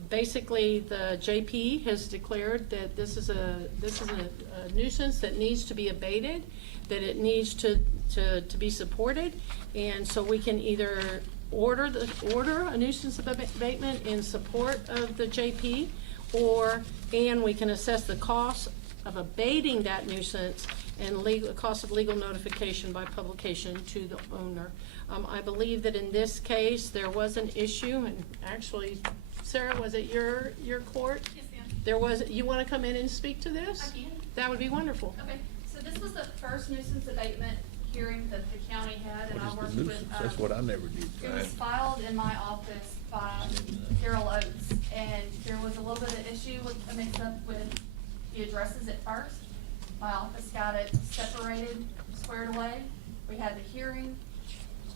basically the JP has declared that this is a nuisance that needs to be abated, that it needs to be supported. And so we can either order a nuisance abatement in support of the JP, and we can assess the cost of abating that nuisance and cost of legal notification by publication to the owner. I believe that in this case, there was an issue, and actually, Sarah, was it your court? Yes, ma'am. There was, you want to come in and speak to this? I can. That would be wonderful. Okay, so this was the first nuisance abatement hearing that the county had, and I What worked is the with. nuisance? That's what I never did It was find. filed in my office by Carol Oates, and there was a little bit of issue with, a mix-up with the addresses at first. My office got it separated, squared away. We had the hearing.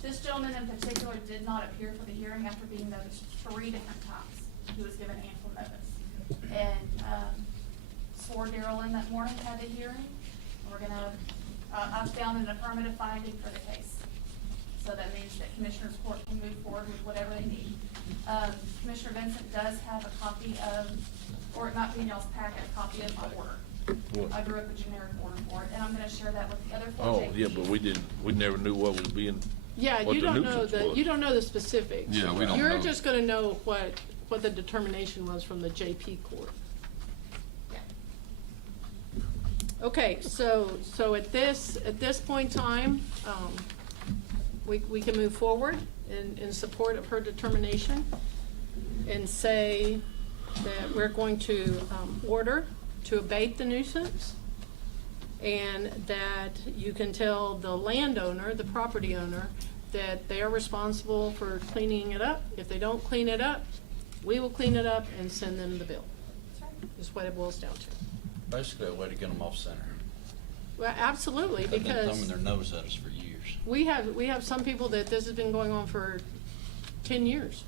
This gentleman in particular did not appear for the hearing after being noticed 3 different times. He was given ample notice. And, swore Daryl in that morning, had the hearing. We're gonna, I found an affirmative finding for the case. So that means that Commissioners Court can move forward with whatever they need. Commissioner Vincent does have a copy of, or it might be in y'all's packet, a copy of my order. What? I drew up a generic order for it, and I'm gonna share that with the other 4 Oh, JPs. yeah, but we never knew what was being, Yeah, what you the don't know nuisance was. you don't know the specifics. Yeah, we don't You're know. just gonna know what the determination was from the JP court. Yeah. Okay, so at this point in time, we can move forward in support of her determination and say that we're going to order to abate the nuisance, and that you can tell the landowner, the property owner, that they are responsible for cleaning it up. If they don't clean it up, we will clean it up and send them the bill. Is what it boils down to. Basically a way to get them off center. Well, absolutely, They've been because thumbing their nose at us for years. we have some people that this has been going on for 10 years.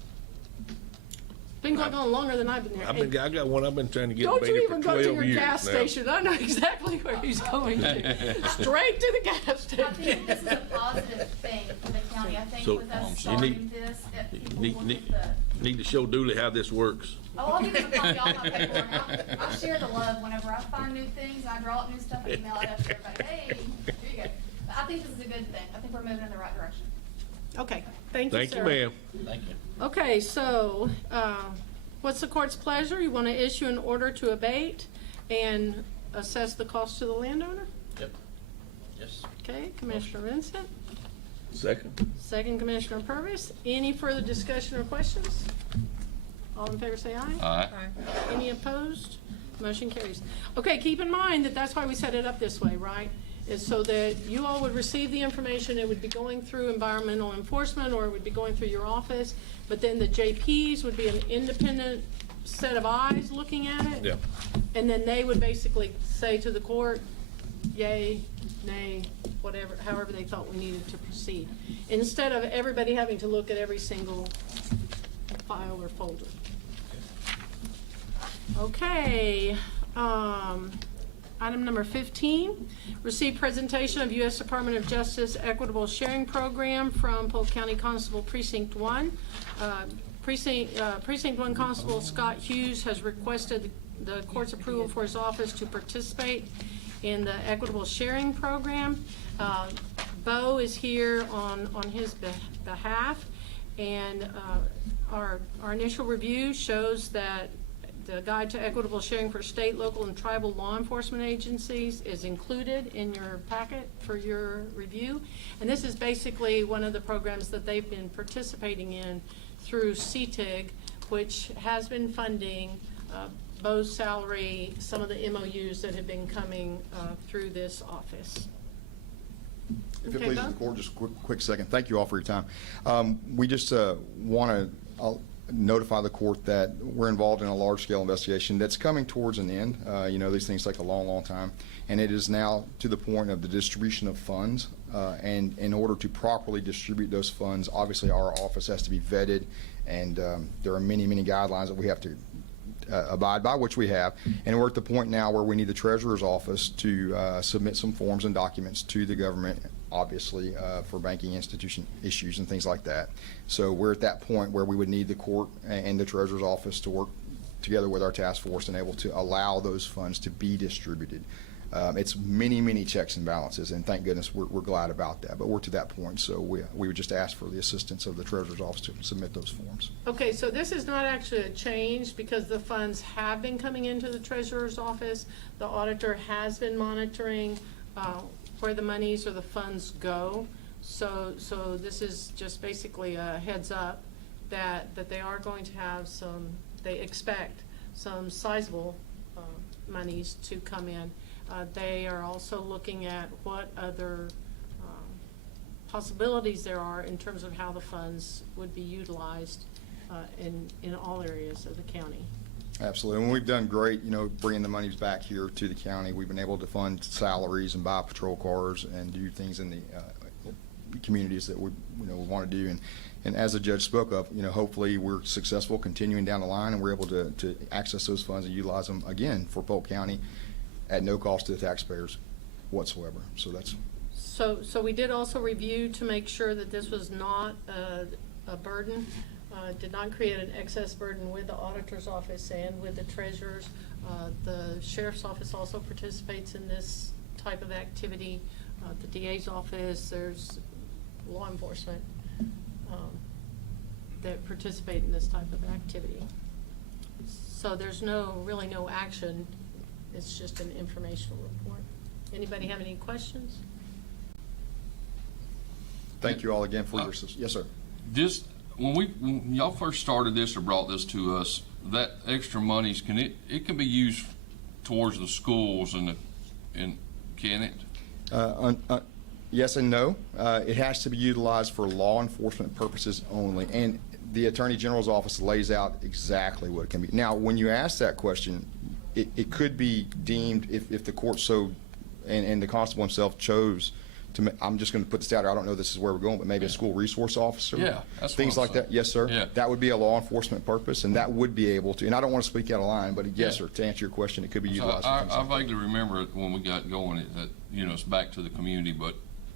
Been going on longer than I've been there. I got one I've been trying to get Don't you abated for even go 12 to your years gas now. station. I know exactly where he's going to. Straight to the gas I think station. this is a positive thing for the county. I think So, with us you starting need- this, if people Need, look need, at the. need to show Dooley how this works. Oh, I'll give him a copy of all my paperwork. I share the love whenever I find new things, I draw up new stuff and email it up to everybody. Hey, here you go. But I think this is a good thing. I think we're moving in the right direction. Okay, thank you, Thank you, Sarah. ma'am. Thank you. Okay, so, what's the court's pleasure? You want to issue an order to abate and assess the cost to the landowner? Yep. Yes. Okay, Commissioner Vincent, Second. Commissioner Purvis. Any further discussion or questions? All in favor say aye. Aye. Any opposed? Motion carries. Okay, keep in mind that that's why we set it up this way, right? Is so that you all would receive the information, it would be going through environmental enforcement, or it would be going through your office, but then the JPs would be an independent set of eyes looking at it. Yeah. And then they would basically say to the court, yay, nay, whatever, however they thought we needed to proceed. Instead of everybody having to look at every single file or folder. Okay, item number 15, receive presentation of U.S. Department of Justice Equitable Sharing Program from Polk County Constable Precinct 1. Precinct 1 Constable Scott Hughes has requested the court's approval for his office to participate in the Equitable Sharing Program. Bo is here on his behalf, and our initial review shows that the Guide to Equitable Sharing for State, Local, and Tribal Law Enforcement Agencies is included in your packet for your review. And this is basically one of the programs that they've been participating in through CTIG, which has been funding Bo's salary, some of the MOUs that have been coming through this office. If it Okay, pleases Bo? the court, just a quick second. Thank you all for your time. We just want to notify the court that we're involved in a large-scale investigation that's coming towards an end. You know, these things take a long, long time. And it is now to the point of the distribution of funds. And in order to properly distribute those funds, obviously our office has to be vetted. And there are many, many guidelines that we have to abide by, which we have. And we're at the point now where we need the treasurer's office to submit some forms and documents to the government, obviously, for banking institution issues and things like that. So we're at that point where we would need the court and the treasurer's office to work together with our task force and able to allow those funds to be distributed. It's many, many checks and balances, and thank goodness we're glad about that. But we're to that point, so we would just ask for the assistance of the treasurer's office to submit those forms. Okay, so this is not actually a change because the funds have been coming into the treasurer's office. The auditor has been monitoring where the monies or the funds go. So this is just basically a heads up that they are going to have they expect some sizable monies to come in. They are also looking at what other possibilities there are in terms of how the funds would be utilized in all areas of the county. Absolutely, and we've done great, bringing the monies back here to the county. We've been able to fund salaries and buy patrol cars and do things in the communities that we want to do. And as the judge spoke of, hopefully we're successful continuing down the line, and we're able to access those funds and utilize them again for Polk County at no cost to the taxpayers whatsoever. So that's. So we did also review to make sure that this was not a burden, did not create an excess burden with the auditor's office and with the treasurers. The sheriff's office also participates in this type of activity. The DA's office, there's law enforcement that participate in this type of activity. So there's really no action. It's just an informational report. Anybody have any questions? Thank you all again for your support. Yes, sir. Just when y'all first started this or brought this to us, that extra monies, it can be used towards the schools and can it? Yes and no. It has to be utilized for law enforcement purposes only, and the Attorney General's office lays out exactly what it can be. Now, when you ask that question, it could be deemed, if the court so, and the constable himself chose to, I'm just going to put this out there, I don't know this is where we're going, but maybe a school resource officer. Yeah, that's things what I'm like that. Yes, sir. Yeah. That would be a law enforcement purpose, and that would be able to, and I don't want to speak out of line, but yes, Yeah. sir, to answer your question, it could be So utilized for things I like that. vaguely remember it when we got going, that, it's back to the community, but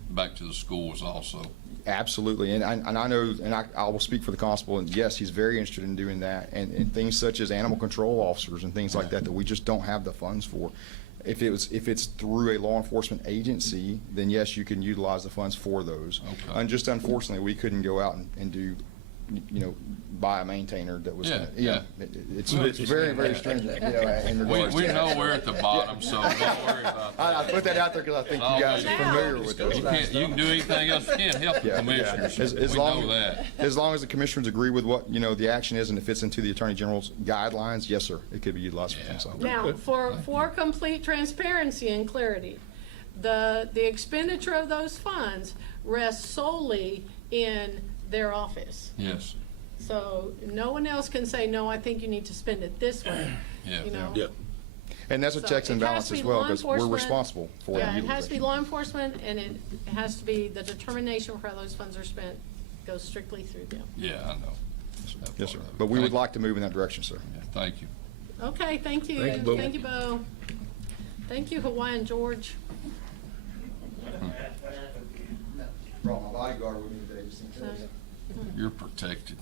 back to the schools also. Absolutely, and I know, and I will speak for the constable, and yes, he's very interested in doing that, and things such as animal control officers and things like that we just don't have the funds for. If it's through a law enforcement agency, then yes, you can utilize the funds for those. Okay. And just unfortunately, we couldn't go out and do, buy a maintainer that was, Yeah. it's very, very stringent, in regards We to know that. we're at the bottom, so don't worry about that. I put that out there because I think you guys are familiar with those. You can do anything else you can, help the commissioners. As We long know that. as long as the commissioners agree with what, the action is and it fits into the Attorney General's guidelines, yes, sir, it could be utilized for things like that. Now, for complete transparency and clarity, the expenditure of those funds rests solely in their office. Yes. So no one else can say, no, I think you need to spend it this way. Yeah. Yeah. And that's a So checks and it has balance to be as well, law because we're enforcement. responsible for Yeah, the it has to be utilization. law enforcement, and it has to be the determination for how those funds are spent goes strictly through them. Yeah, I know. Yes, sir. But we would like to move in that direction, sir. Yeah, thank you. Okay, thank you. Thank you, Bo. Thank you, Bo. Thank you, Hawaiian George. Brought my bodyguard with me today, just in case. You're protected.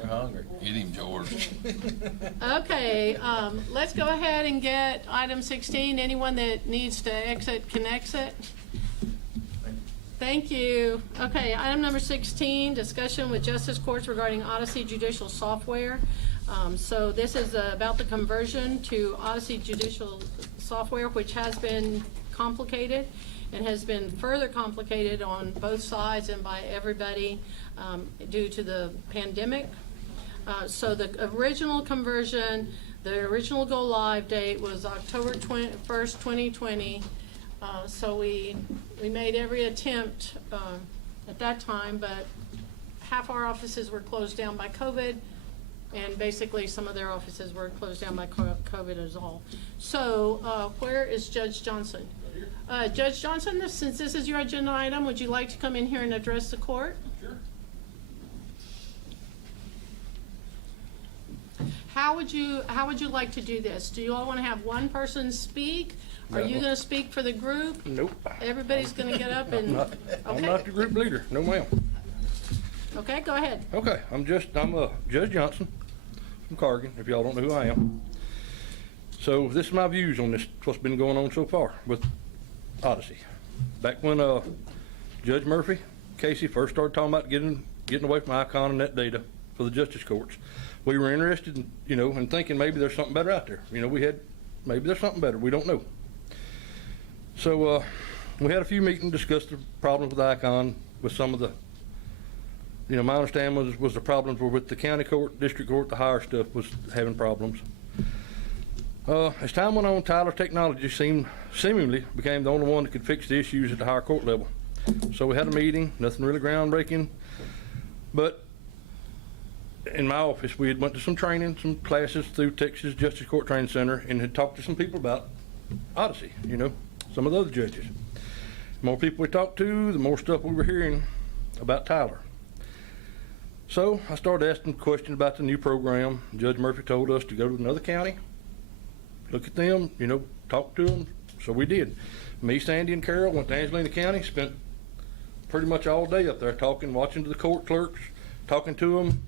We're hungry. Get him, George. Okay, let's go ahead and get item 16. Anyone that needs to exit can exit. Thank you. Okay, item number 16, discussion with Justice Courts regarding Odyssey Judicial Software. So this is about the conversion to Odyssey Judicial Software, which has been complicated and has been further complicated on both sides and by everybody due to the pandemic. So the original conversion, the original go live date was October 1st, 2020. So we made every attempt at that time, but half our offices were closed down by COVID, and basically some of their offices were closed down by COVID as well. So where is Judge Johnson? Judge Johnson, since this is your agenda item, would you like to come in here and address the court? Sure. How would you like to do this? Do you all want to have one person speak? Are you going to speak for the group? Nope. Everybody's going to get up and, I'm not the group leader. No, ma'am. Okay, go ahead. Okay, I'm Judge Johnson from Cargan, if y'all don't know who I am. So this is my views on this, what's been going on so far with Odyssey. Back when Judge Murphy, Casey first started talking about getting away from Icon and that data for the justice courts, we were interested in, in thinking maybe there's something better out there. Maybe there's something better. We don't know. So we had a few meetings, discussed the problems with Icon, with some of the, my understanding was the problems were with the county court, district court, the higher stuff was having problems. As time went on, Tyler Technologies seemingly became the only one that could fix the issues at the higher court level. So we had a meeting, nothing really groundbreaking, but in my office, we had went to some training, some classes through Texas Justice Court Training Center, and had talked to some people about Odyssey, some of the other judges. The more people we talked to, the more stuff we were hearing about Tyler. So I started asking questions about the new program. Judge Murphy told us to go to another county, look at them, talk to them. So we did. Me, Sandy, and Carol went to Angelina County, spent pretty much all day up there talking, watching to the court clerks, talking to them,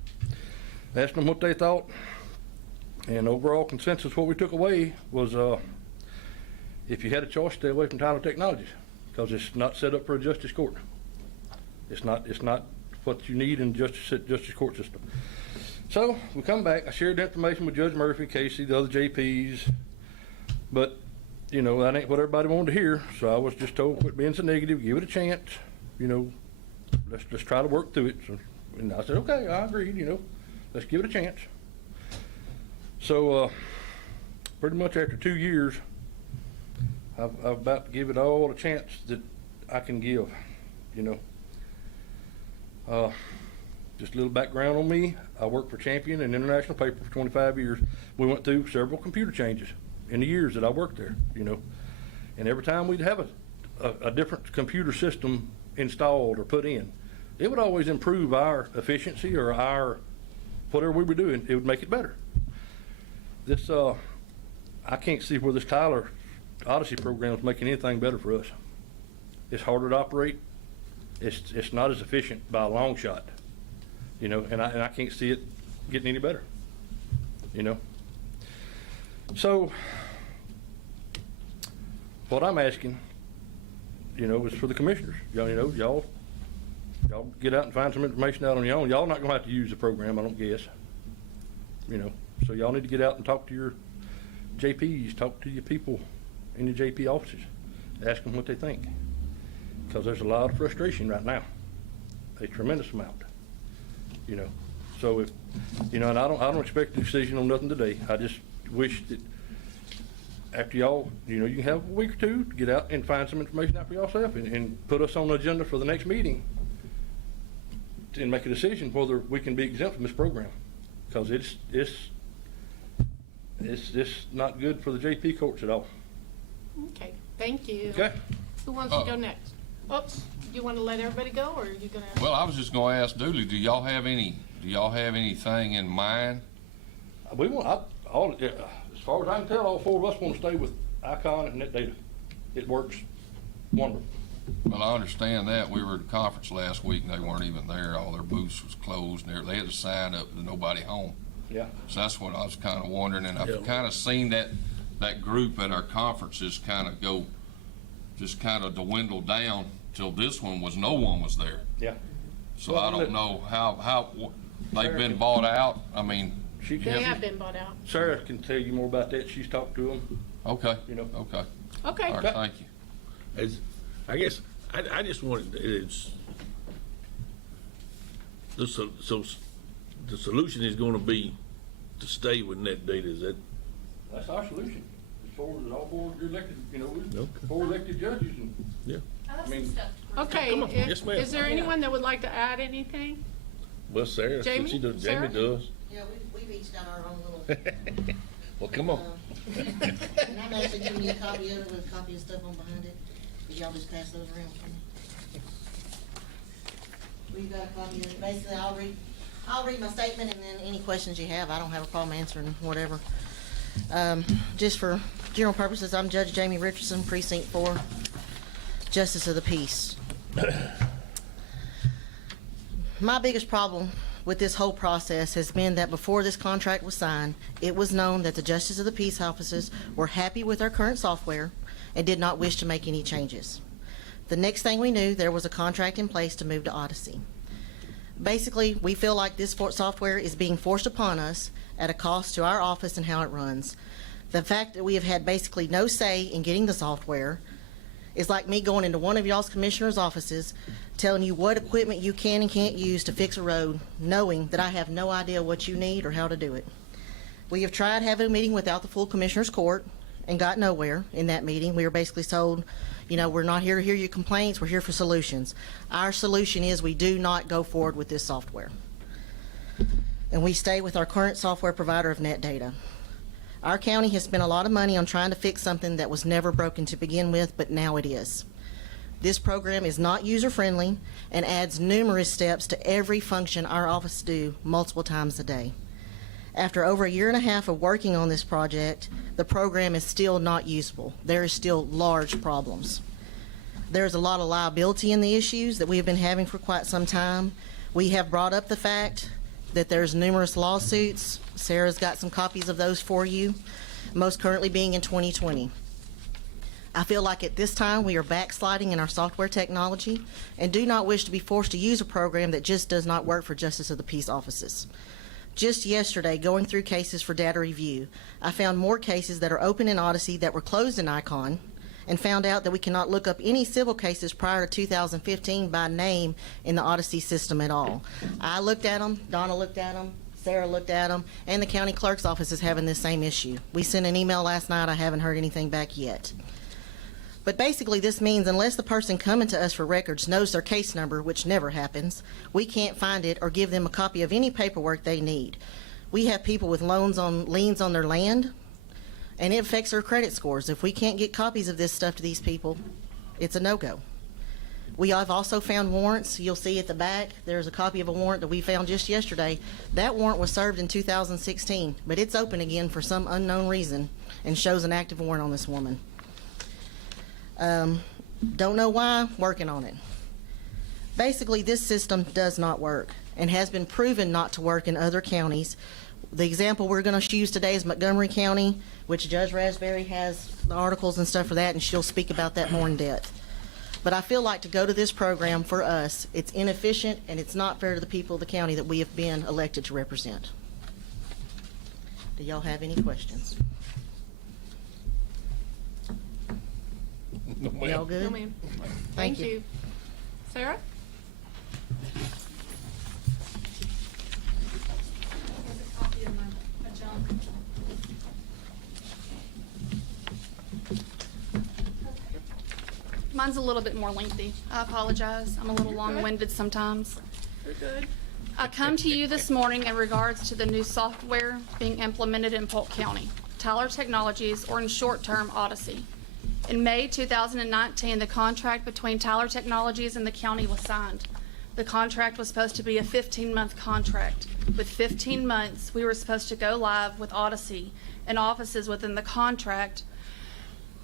asking them what they thought. And overall consensus, what we took away was if you had a choice, stay away from Tyler Technologies, because it's not set up for a justice court. It's not what you need in justice court system. So we come back. I shared the information with Judge Murphy, Casey, the other JPs, but that ain't what everybody wanted to hear. So I was just told, quit being so negative, give it a chance. Let's try to work through it. So, and I said, okay, I agreed. Let's give it a chance. So pretty much after 2 years, I'm about to give it all the chance that I can give. Just a little background on me. I worked for Champion, an international paper, for 25 years. We went through several computer changes in the years that I worked there, And every time we'd have a different computer system installed or put in, it would always improve our efficiency or our whatever we were doing. It would make it better. This, I can't see where this Tyler Odyssey program is making anything better for us. It's harder to operate. It's not as efficient by a long shot, and I can't see it getting any better, So what I'm asking, is for the commissioners. Y'all get out and find some information out on your own. Y'all not gonna have to use the program, I don't guess. So y'all need to get out and talk to your JPs, talk to your people in your JP offices, ask them what they think. Because there's a lot of frustration right now, a tremendous amount, So if, and I don't expect a decision on nothing today. I just wish that after y'all, you can have a week or two to get out and find some information out for yourself and put us on the agenda for the next meeting and make a decision whether we can be exempt from this program, because it's not good for the JP courts at all. Okay, thank you. Okay. Who wants to go next? Oops, you want to let everybody go, or are you gonna? Well, I was just gonna ask Dooley, do y'all have anything in mind? We want, as far as I can tell, all four of us want to stay with Icon and NetData. It works wonderful. Well, I understand that. We were at a conference last week and they weren't even there. All their booths was closed and they had to sign up to nobody home. Yeah. So that's what I was kind of wondering, and I've kind of seen that group at our conferences kind of dwindle down till this one was no one was there. Yeah. So I don't know how they've been bought out. I mean, They have been bought out. Sarah can tell you more about that. She's talked to them. okay. Okay. Okay. All right, thank you. I guess I just wanted so the solution is going to be to stay with NetData. Is that? That's our solution. As far as all board elected, four elected judges and. Yeah. I have some stuff. Okay, Come on. Yes, ma'am. is there anyone that would like to add anything? Well, Sarah, Jamie? since she does, Sarah? Jamie does. Yeah, we've each done our own little. Well, come on. And I'm actually giving you a copy of it with a copy of stuff on behind it. If y'all just pass those around for me. We've got a copy of it. Basically, I'll read my statement, and then any questions you have, I don't have a problem answering whatever. Just for general purposes, I'm Judge Jamie Richardson, Precinct 4, Justice of the Peace. My biggest problem with this whole process has been that before this contract was signed, it was known that the Justice of the Peace offices were happy with our current software and did not wish to make any changes. The next thing we knew, there was a contract in place to move to Odyssey. Basically, we feel like this software is being forced upon us at a cost to our office and how it runs. The fact that we have had basically no say in getting the software It's like me going into one of y'all's commissioners' offices, telling you what equipment you can and can't use to fix a road, knowing that I have no idea what you need or how to do it. We have tried having a meeting without the full commissioners' court and got nowhere in that meeting. We were basically told, you know, we're not here to hear your complaints, we're here for solutions. Our solution is we do not go forward with this software. And we stay with our current software provider of NetData. Our county has spent a lot of money on trying to fix something that was never broken to begin with, but now it is. This program is not user-friendly and adds numerous steps to every function our office do multiple times a day. After over 1.5 years of working on this project, the program is still not usable. There are still large problems. There's a lot of liability in the issues that we have been having for quite some time. We have brought up the fact that there's numerous lawsuits. Sarah's got some copies of those for you, most currently being in 2020. I feel like at this time we are backsliding in our software technology and do not wish to be forced to use a program that just does not work for Justice of the Peace offices. Just yesterday, going through cases for data review, I found more cases that are open in Odyssey that were closed in Icon, and found out that we cannot look up any civil cases prior to 2015 by name in the Odyssey system at all. I looked at them, Donna looked at them, Sarah looked at them, and the county clerk's office is having this same issue. We sent an email last night. I haven't heard anything back yet. But basically this means unless the person coming to us for records knows their case number, which never happens, we can't find it or give them a copy of any paperwork they need. We have people with liens on their land, and it affects their credit scores. If we can't get copies of this stuff to these people, it's a no-go. We have also found warrants. You'll see at the back, there's a copy of a warrant that we found just yesterday. That warrant was served in 2016, but it's open again for some unknown reason and shows an active warrant on this woman. Don't know why, working on it. Basically, this system does not work and has been proven not to work in other counties. The example we're going to use today is Montgomery County, which Judge Raspberry has the articles and stuff for that, and she'll speak about that more in depth. But I feel like to go to this program for us, it's inefficient and it's not fair to the people of the county that we have been elected to represent. Do y'all have any questions? No, ma'am. Y'all good? No, ma'am. Thank you. Sarah? Here's a copy of my junk. Mine's a little bit more lengthy. I apologize. I'm a little long-winded sometimes. You're good. I come to you this morning in regards to the new software being implemented in Polk County, Tyler Technologies, or in short term, Odyssey. In May 2019, the contract between Tyler Technologies and the county was signed. The contract was supposed to be a 15-month contract. With 15 months, we were supposed to go live with Odyssey, and offices within the contract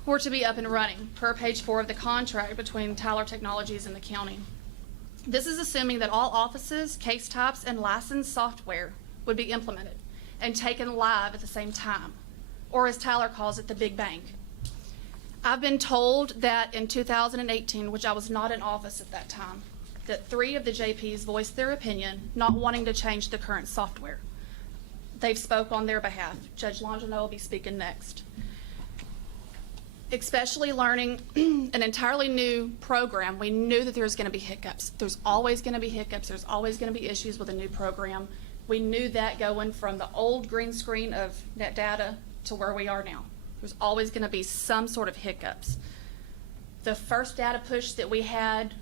were to be up and running, per page 4 of the contract between Tyler Technologies and the county. This is assuming that all offices, case types, and licensed software would be implemented and taken live at the same time, or as Tyler calls it, the Big Bang. I've been told that in 2018, which I was not in office at that time, that 3 of the JPs voiced their opinion, not wanting to change the current software. They've spoke on their behalf. Judge Longino will be speaking next. Especially learning an entirely new program, we knew that there was going to be hiccups. There's always going to be hiccups. There's always going to be issues with a new program. We knew that going from the old green screen of NetData to where we are now. There's always going to be some sort of hiccups. The first data push that we had,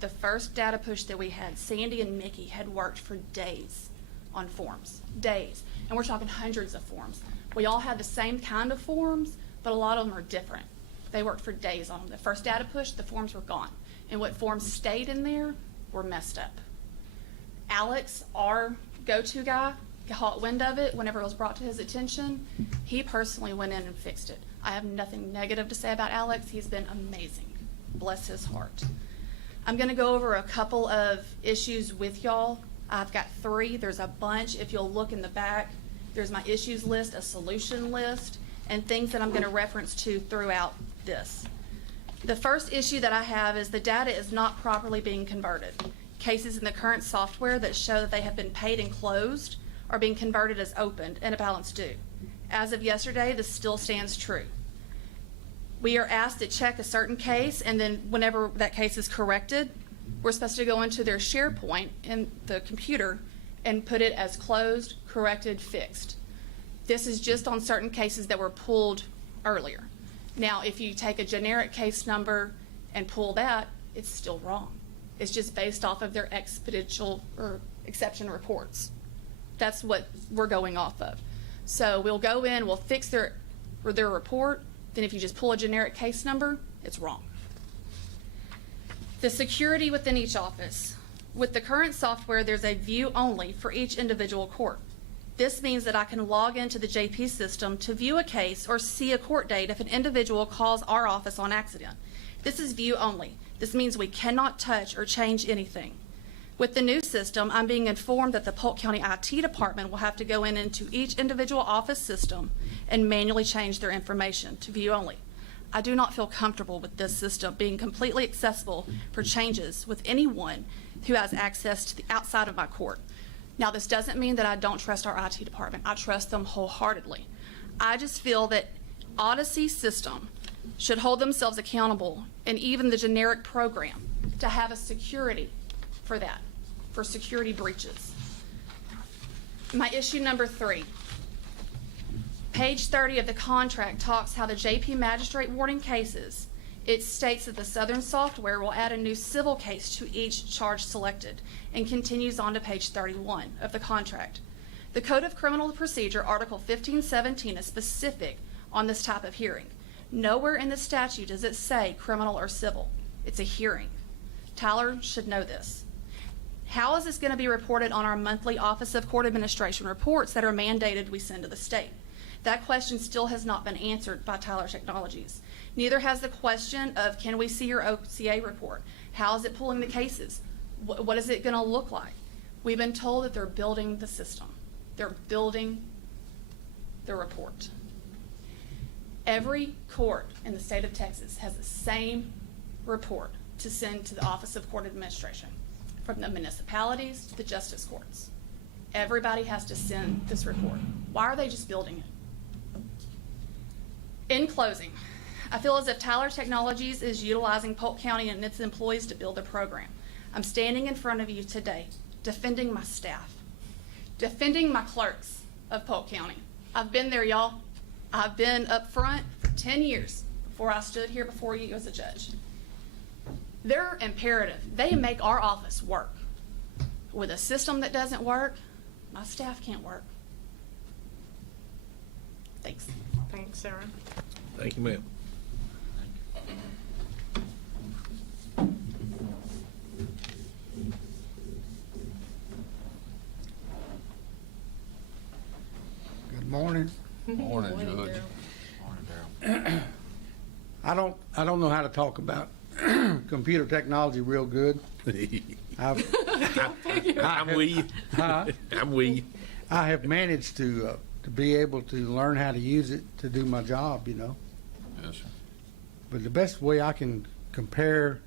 the first data push that we had, Sandy and Mickey had worked for days on forms, days. And we're talking hundreds of forms. We all had the same kind of forms, but a lot of them are different. They worked for days on them. The first data push, the forms were gone. And what forms stayed in there were messed up. Alex, our go-to guy, caught wind of it whenever it was brought to his attention. He personally went in and fixed it. I have nothing negative to say about Alex. He's been amazing. Bless his heart. I'm going to go over a couple of issues with y'all. I've got 3. There's a bunch. If you'll look in the back, there's my issues list, a solution list, and things that I'm going to reference to throughout this. The first issue that I have is the data is not properly being converted. Cases in the current software that show that they have been paid and closed are being converted as opened and a balance due. As of yesterday, this still stands true. We are asked to check a certain case, and then whenever that case is corrected, we're supposed to go into their SharePoint in the computer and put it as closed, corrected, fixed. This is just on certain cases that were pulled earlier. Now, if you take a generic case number and pull that, it's still wrong. It's just based off of their exponential or exception reports. That's what we're going off of. So we'll go in, we'll fix their report, then if you just pull a generic case number, it's wrong. The security within each office. With the current software, there's a view only for each individual court. This means that I can log into the JP system to view a case or see a court date if an individual calls our office on accident. This is view only. This means we cannot touch or change anything. With the new system, I'm being informed that the Polk County IT department will have to go into each individual office system and manually change their information to view only. I do not feel comfortable with this system being completely accessible for changes with anyone who has access to the outside of my court. Now, this doesn't mean that I don't trust our IT department. I trust them wholeheartedly. I just feel that Odyssey system should hold themselves accountable, and even the generic program, to have a security for that, for security breaches. My issue number 3. Page 30 of the contract talks how the JP magistrate warning cases. It states that the Southern software will add a new civil case to each charge selected, and continues on to page 31 of the contract. The Code of Criminal Procedure, Article 1517, is specific on this type of hearing. Nowhere in the statute does it say criminal or civil. It's a hearing. Tyler should know this. How is this going to be reported on our monthly Office of Court Administration reports that are mandated we send to the state? That question still has not been answered by Tyler Technologies. Neither has the question of, can we see your OCA report? How is it pulling the cases? What is it going to look like? We've been told that they're building the system. They're building the report. Every court in the state of Texas has the same report to send to the Office of Court Administration, from the municipalities to the justice courts. Everybody has to send this report. Why are they just building it? In closing, I feel as if Tyler Technologies is utilizing Polk County and its employees to build a program. I'm standing in front of you today, defending my staff, defending my clerks of Polk County. I've been there, y'all. I've been up front for 10 years before I stood here before you as a judge. They're imperative. They make our office work. With a system that doesn't work, my staff can't work. Thanks. Thanks, Sarah. Thank you, ma'am. Good morning. Morning, Judge. I don't know how to talk about computer technology real good. I'm with you. Huh? I'm with you. I have managed to be able to learn how to use it to do my job, you know. Yes, sir. But the best way I can compare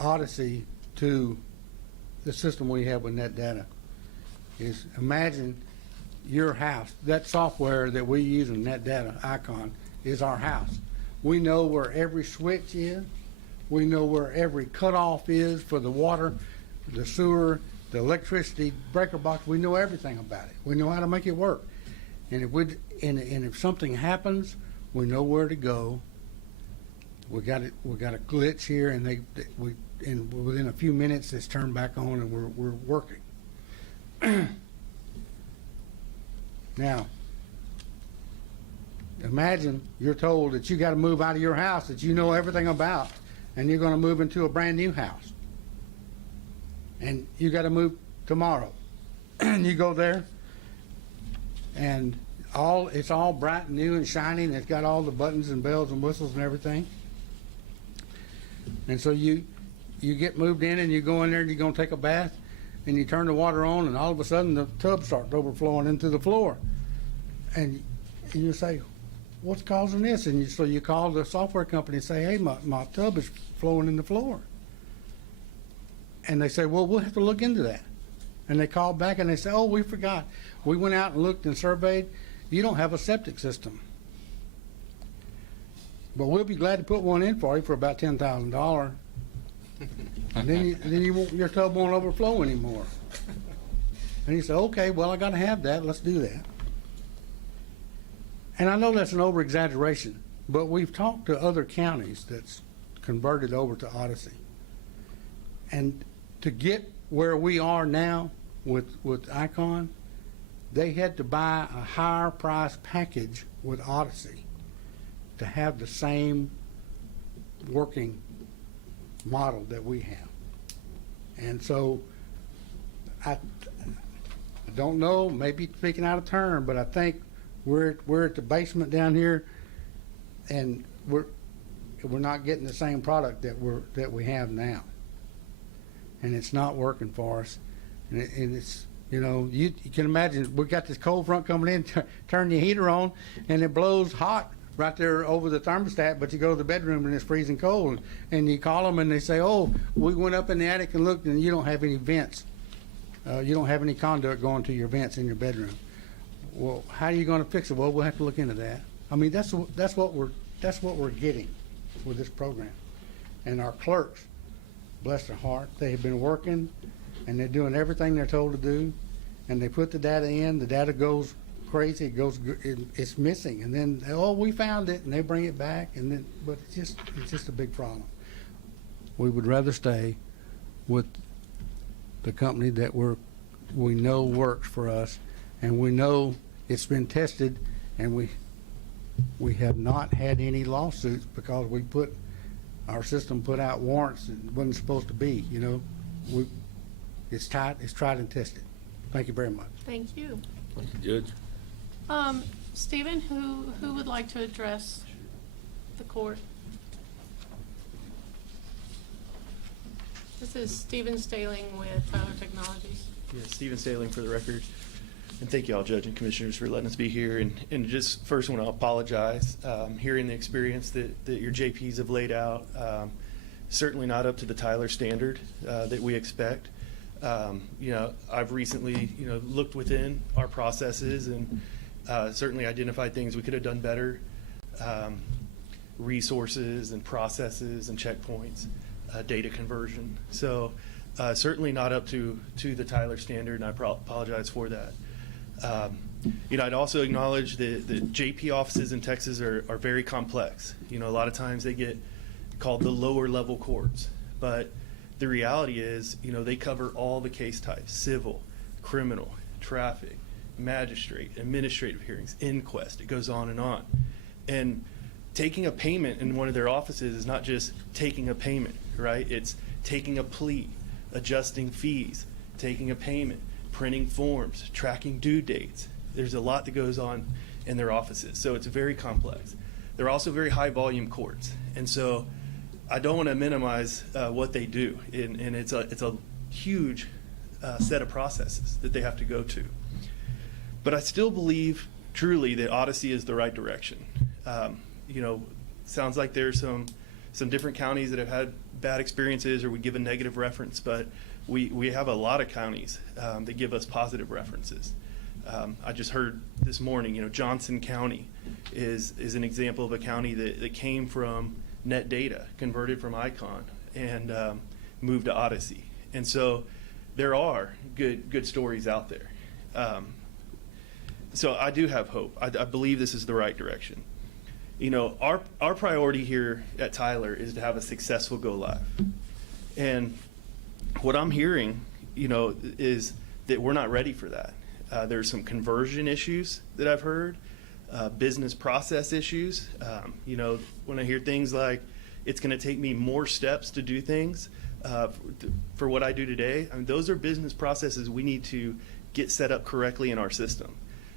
Odyssey to the system we have with NetData is, imagine your house. That software that we use in NetData, Icon, is our house. We know where every switch is. We know where every cutoff is for the water, the sewer, the electricity breaker box. We know everything about it. We know how to make it work. And if something happens, we know where to go. We got a glitch here, and within a few minutes it's turned back on, and we're working. Now, imagine you're told that you got to move out of your house that you know everything about, and you're going to move into a brand new house, and you got to move tomorrow. And you go there, and it's all bright and new and shiny, and it's got all the buttons and bells and whistles and everything. And so you get moved in, and you go in there, and you're going to take a bath, and you turn the water on, and all of a sudden the tub starts overflowing into the floor. And you say, what's causing this? And so you call the software company and say, hey, my tub is flowing in the floor. And they say, well, we'll have to look into that. And they call back and they say, oh, we forgot. We went out and looked and surveyed, you don't have a septic system. But we'll be glad to put one in for you for about $10,000. And then your tub won't overflow anymore. And you say, okay, well, I gotta have that, let's do that. And I know that's an over-exaggeration, but we've talked to other counties that's converted over to Odyssey. And to get where we are now with Icon, they had to buy a higher price package with Odyssey to have the same working model that we have. And so I don't know, maybe speaking out of turn, but I think we're at the basement down here, and we're not getting the same product that we have now, and it's not working for us. And it's, you know, you can imagine we got this cold front coming in, turn your heater on, and it blows hot right there over the thermostat, but you go to the bedroom and it's freezing cold, and you call them and they say, oh, we went up in the attic and looked, and you don't have any vents. You don't have any conduit going to your vents in your bedroom. Well, how are you going to fix it? Well, we'll have to look into that. I mean, that's what we're getting with this program. And our clerks, bless their heart, they have been working, and they're doing everything they're told to do, and they put the data in. The data goes crazy. It's missing, and then we found it, and they bring it back, and then but it's just a big problem. We would rather stay with the company that we know works for us, and we know it's been tested, and we have not had any lawsuits because our system put out warrants that wasn't supposed to be. You know, it's tried and tested. Thank you very much. Thank you. Thank you, Judge. Stephen, who would like to address the court? This is Stephen Staling with Tyler Technologies. Yeah, Stephen Staling for the record. And thank you all, Judge and Commissioners, for letting us be here. And just first want to apologize. Hearing the experience that your JPs have laid out, certainly not up to the Tyler standard that we expect. You know, I've recently, looked within our processes and certainly identified things we could have done better, resources and processes and checkpoints, data conversion. So certainly not up to the Tyler standard, and I apologize for that. I'd also acknowledge that the JP offices in Texas are very complex. A lot of times they get called the lower level courts, but the reality is, they cover all the case types: civil, criminal, traffic, magistrate, administrative hearings, inquest. It goes on and on. And taking a payment in one of their offices is not just taking a payment, right? It's taking a plea, adjusting fees, taking a payment, printing forms, tracking due dates. There's a lot that goes on in their offices, so it's very complex. They're also very high volume courts, and so I don't want to minimize what they do, and it's a huge set of processes that they have to go to. But I still believe truly that Odyssey is the right direction. Sounds like there's some different counties that have had bad experiences or we give a negative reference, but we have a lot of counties that give us positive references. I just heard this morning, Johnson County is an example of a county that came from Net Data, converted from Icon, and moved to Odyssey. And so there are good stories out there. So I do have hope. I believe this is the right direction. Our priority here at Tyler is to have a successful go live. And what I'm hearing, is that we're not ready for that. There's some conversion issues that I've heard, business process issues. When I hear things like, it's going to take me more steps to do things for what I do today, those are business processes we need to get set up correctly in our system,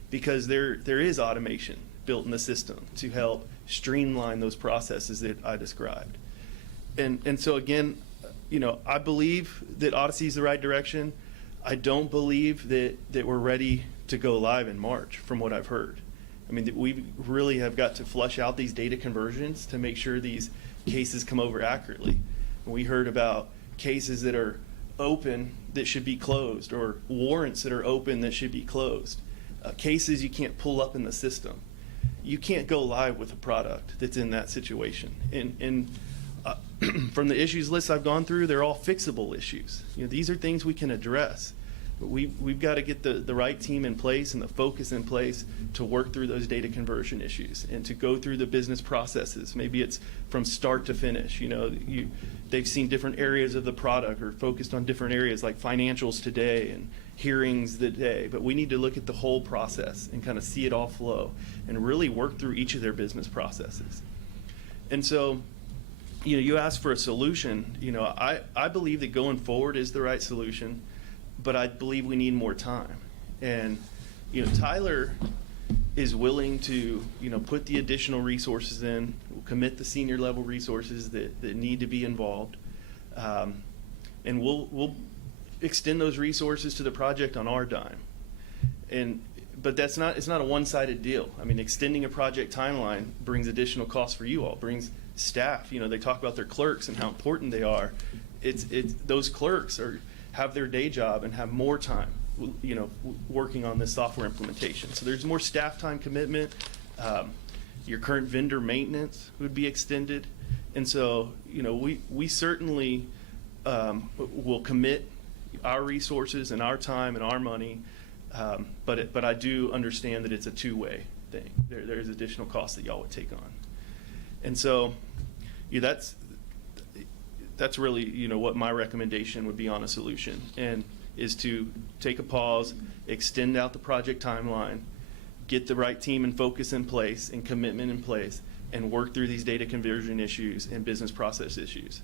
because there is automation built in the system to help streamline those processes that I described. And so again, I believe that Odyssey is the right direction. I don't believe that we're ready to go live in March, from what I've heard. We really have got to flush out these data conversions to make sure these cases come over accurately. We heard about cases that are open that should be closed, or warrants that are open that should be closed. cases you can't pull up in the system. You can't go live with a product that's in that situation. And from the issues list I've gone through, they're all fixable issues. You know, these are things we can address. But we've got to get the right team in place and the focus in place to work through those data conversion issues and to go through the business processes. Maybe it's from start to finish. You know, they've seen different areas of the product or focused on different areas like financials today and hearings today. But we need to look at the whole process and kind of see it all flow and really work through each of their business processes. And so, you know, you asked for a solution. You know, I believe that going forward is the right solution, but I believe we need more time. And, you know, Tyler is willing to, you know, put the additional resources in, commit the senior level resources that need to be involved. And we'll extend those resources to the project on our dime. But it's not a one-sided deal. I mean, extending a project timeline brings additional costs for you all, brings staff. You know, they talk about their clerks and how important they are. It's those clerks have their day job and have more time, you know, working on this software implementation. So there's more staff time commitment. Your current vendor maintenance would be extended. And so, you know, we certainly will commit our resources and our time and our money, but I do understand that it's a two-way thing. There's additional costs that y'all would take on. And so, yeah, that's really, you know, what my recommendation would be on a solution, and is to take a pause, extend out the project timeline, get the right team and focus in place and commitment in place, and work through these data conversion issues and business process issues.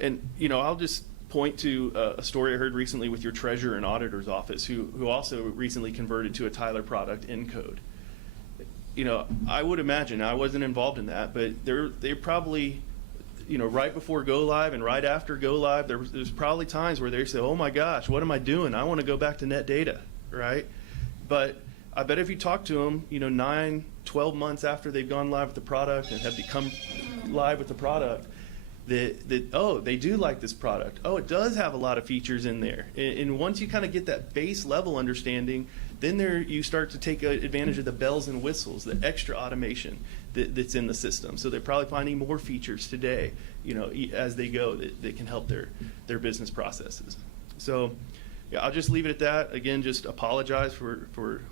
And, you know, I'll just point to a story I heard recently with your treasurer and auditor's office, who also recently converted to a Tyler product, Encode. You know, I would imagine, I wasn't involved in that, but they probably, you know, right before go live and right after go live, there's probably times where they say, oh my gosh, what am I doing? I want to go back to NetData, right? But I bet if you talk to them, you know, 9, 12 months after they've gone live with the product and have become live with the product, that oh, they do like this product. Oh, it does have a lot of features in there. And once you kind of get that base level understanding, then you start to take advantage of the bells and whistles, the extra automation that's in the system. So they're probably finding more features today, you know, as they go that can help their business processes. So, yeah, I'll just leave it at that. Again, just apologize for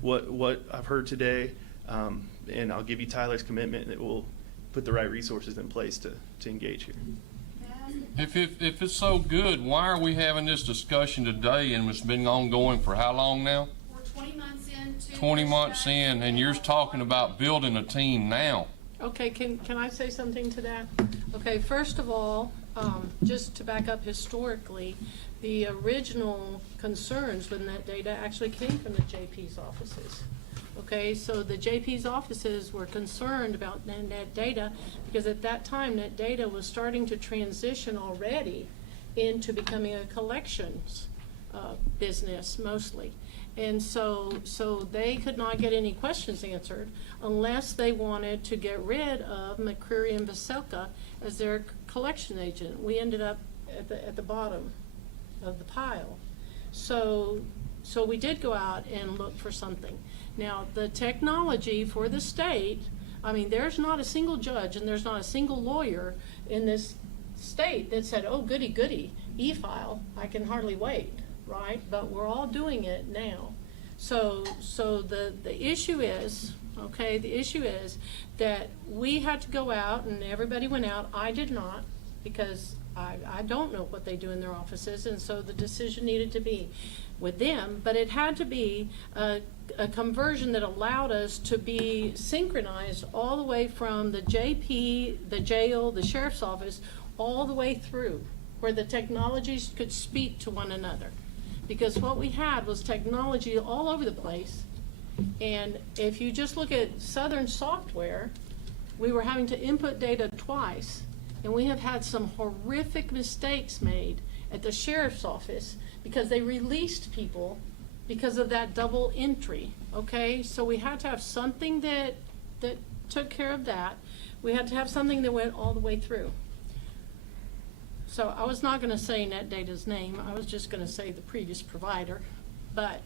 what I've heard today, and I'll give you Tyler's commitment that we'll put the right resources in place to engage here. If it's so good, why are we having this discussion today, and it's been ongoing for how long now? We're 20 months in. 20 months in, and you're talking about building a team now. Okay, can I say something to that? Okay, first of all, just to back up historically, the original concerns with NetData actually came from the JP's offices. Okay, so the JP's offices were concerned about NetData because at that time NetData was starting to transition already into becoming a collections business mostly. And so they could not get any questions answered unless they wanted to get rid of McCreary and Veselka as their collection agent. We ended up at the bottom of the pile. So we did go out and look for something. Now, the technology for the state, I mean, there's not a single judge and there's not a single lawyer in this state that said, oh, goody, goody, e-file, I can hardly wait, right? But we're all doing it now. So the issue is, okay, the issue is that we had to go out and everybody went out. I did not, because I don't know what they do in their offices, and so the decision needed to be with them, but it had to be a conversion that allowed us to be synchronized all the way from the JP, the jail, the sheriff's office, all the way through, where the technologies could speak to one another. Because what we had was technology all over the place, and if you just look at Southern Software, we were having to input data twice, and we have had some horrific mistakes made at the sheriff's office because they released people because of that double entry, okay? So we had to have something that took care of that. We had to have something that went all the way through. So I was not going to say NetData's name. I was just going to say the previous provider. But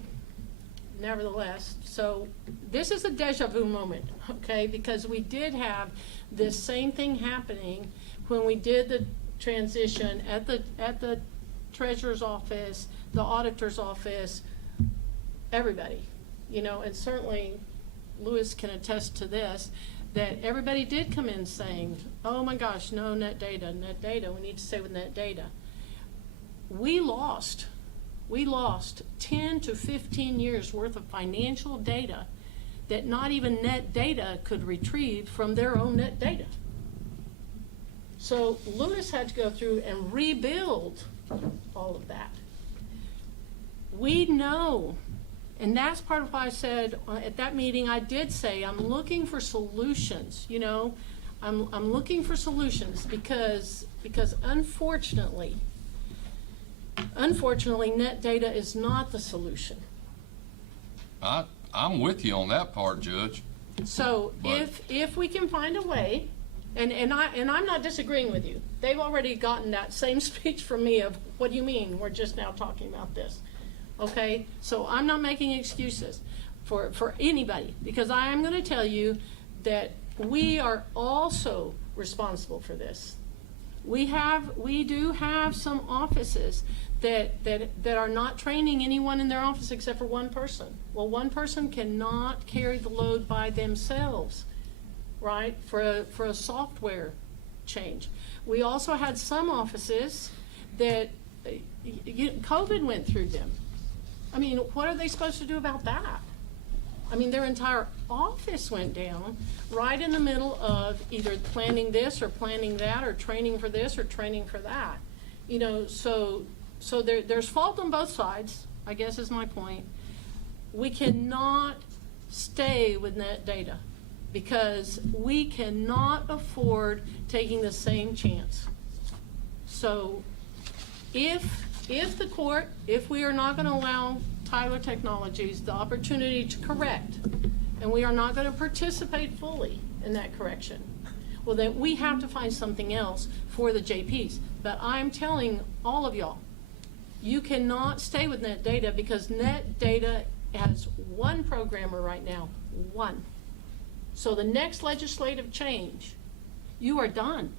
nevertheless, so this is a deja vu moment, okay? Because we did have this same thing happening when we did the transition at the treasurer's office, the auditor's office, everybody, you know, and certainly Louis can attest to this, that everybody did come in saying, oh my gosh, no, net data, we need to stay with net data. We lost 10 to 15 years worth of financial data that not even net data could retrieve from their own net data. So Louis had to go through and rebuild all of that. We know, and that's part of why I said at that meeting, I did say I'm looking for solutions, you know, I'm looking for solutions because unfortunately, net data is not the solution. I'm with you on that part, Judge. So if we can find a way, and I'm not disagreeing with you. They've already gotten that same speech from me of, what do you mean? We're just now talking about this. Okay? So I'm not making excuses for anybody, because I am going to tell you that we are also responsible for this. We do have some offices that are not training anyone in their office except for one person. Well, one person cannot carry the load by themselves, right, for a software change. We also had some offices that COVID went through them. I mean, what are they supposed to do about that? I mean, their entire office went down right in the middle of either planning this or planning that, or training for this or training for that. You know, so there's fault on both sides, I guess is my point. We cannot stay with net data because we cannot afford taking the same chance. So if we are not going to allow Tyler Technologies the opportunity to correct, and we are not going to participate fully in that correction, well, then we have to find something else for the JPs. But I'm telling all of y'all, you cannot stay with net data because net data has one programmer right now, one. So the next legislative change, you are done.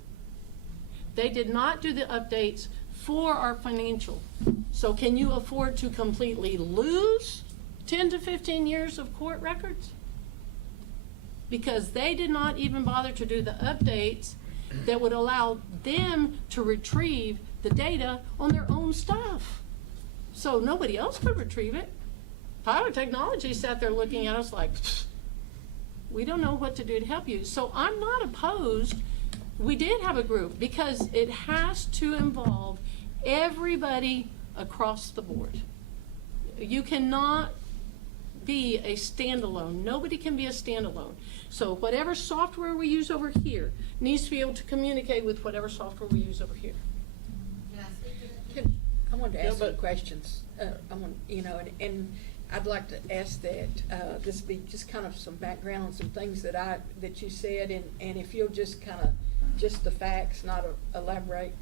They did not do the updates for our financial. So can you afford to completely lose 10 to 15 years of court records? Because they did not even bother to do the updates that would allow them to retrieve the data on their own stuff. So nobody else could retrieve it. Tyler Technology sat there looking at us like, we don't know what to do to help you. So I'm not opposed. We did have a group because it has to involve everybody across the board. You cannot be a standalone. Nobody can be a standalone. So whatever software we use over here needs to be able to communicate with whatever software we use over here. I wanted to ask some questions. And I'd like to ask that this be just kind of some background on some things that you said, and if you'll just kind of just the facts, not elaborate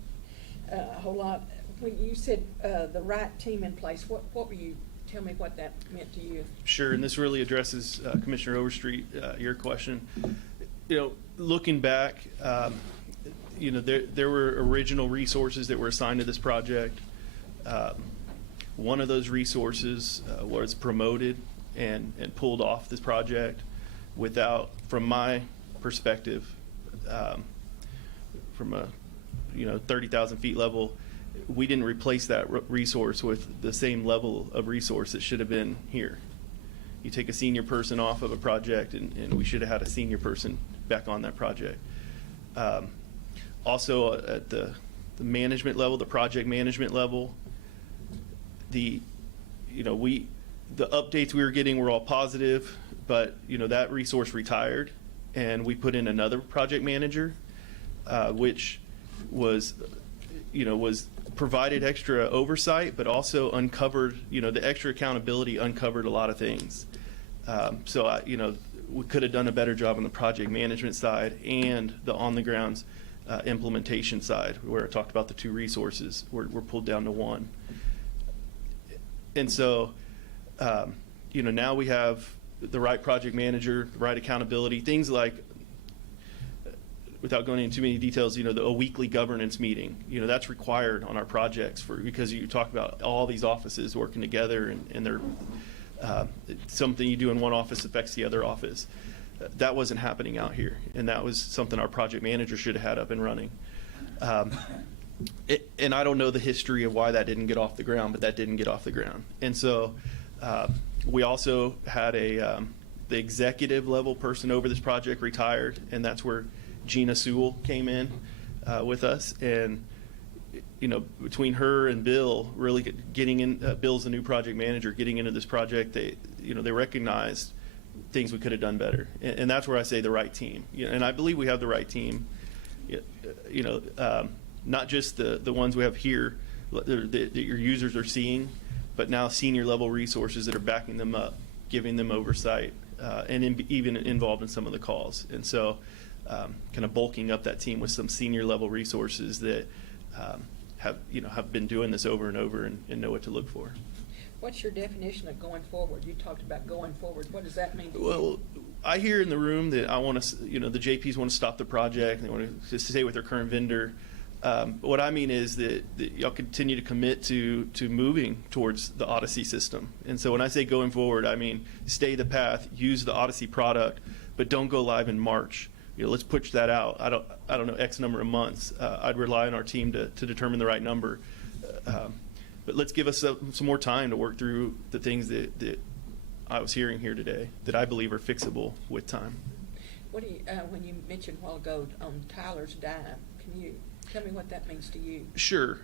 a whole lot. When you said the right team in place, what were you? Tell me what that meant to you. Sure, and this really addresses Commissioner Overstreet, your question. You know, looking back, you know, there were original resources that were assigned to this project. One of those resources was promoted and pulled off this project without, from my perspective, from a 30,000 feet level, we didn't replace that resource with the same level of resource that should have been here. You take a senior person off of a project, and we should have had a senior person back on that project. Also, at the management level, the project management level, the updates we were getting were all positive, but that resource retired, and we put in another project manager, which was provided extra oversight, but also uncovered, the extra accountability uncovered a lot of things. So we could have done a better job on the project management side and the on-the-grounds implementation side, where I talked about the two resources were pulled down to one. And so, now we have the right project manager, the right accountability, things like, without going into too many details, a weekly governance meeting, that's required on our projects because you talk about all these offices working together and they're, something you do in one office affects the other office. That wasn't happening out here, and that was something our project manager should have had up and running. And I don't know the history of why that didn't get off the ground, but that didn't get off the ground. And so we also had the executive level person over this project retired, and that's where Gina Sewell came in with us. And between her and Bill really getting in, Bill's the new project manager, getting into this project, they recognized things we could have done better. And that's where I say the right team. And I believe we have the right team. Not just the ones we have here that your users are seeing, but now senior level resources that are backing them up, giving them oversight, and even involved in some of the calls. And so kind of bulking up that team with some senior level resources that have been doing this over and over and know what to look for. What's your definition of going forward? You talked about going forward. What does that mean to you? Well, I hear in the room that I want to, the JPs want to stop the project. They want to stay with their current vendor. What I mean is that y'all continue to commit to moving towards the Odyssey system. And so when I say going forward, I mean stay the path, use the Odyssey product, but don't go live in March. Let's push that out. I don't know, X number of months. I'd rely on our team to determine the right number. But let's give us some more time to work through the things that I was hearing here today that I believe are fixable with time. What do you, when you mentioned a while ago on Tyler's dime, can you tell me what that means to you? Sure.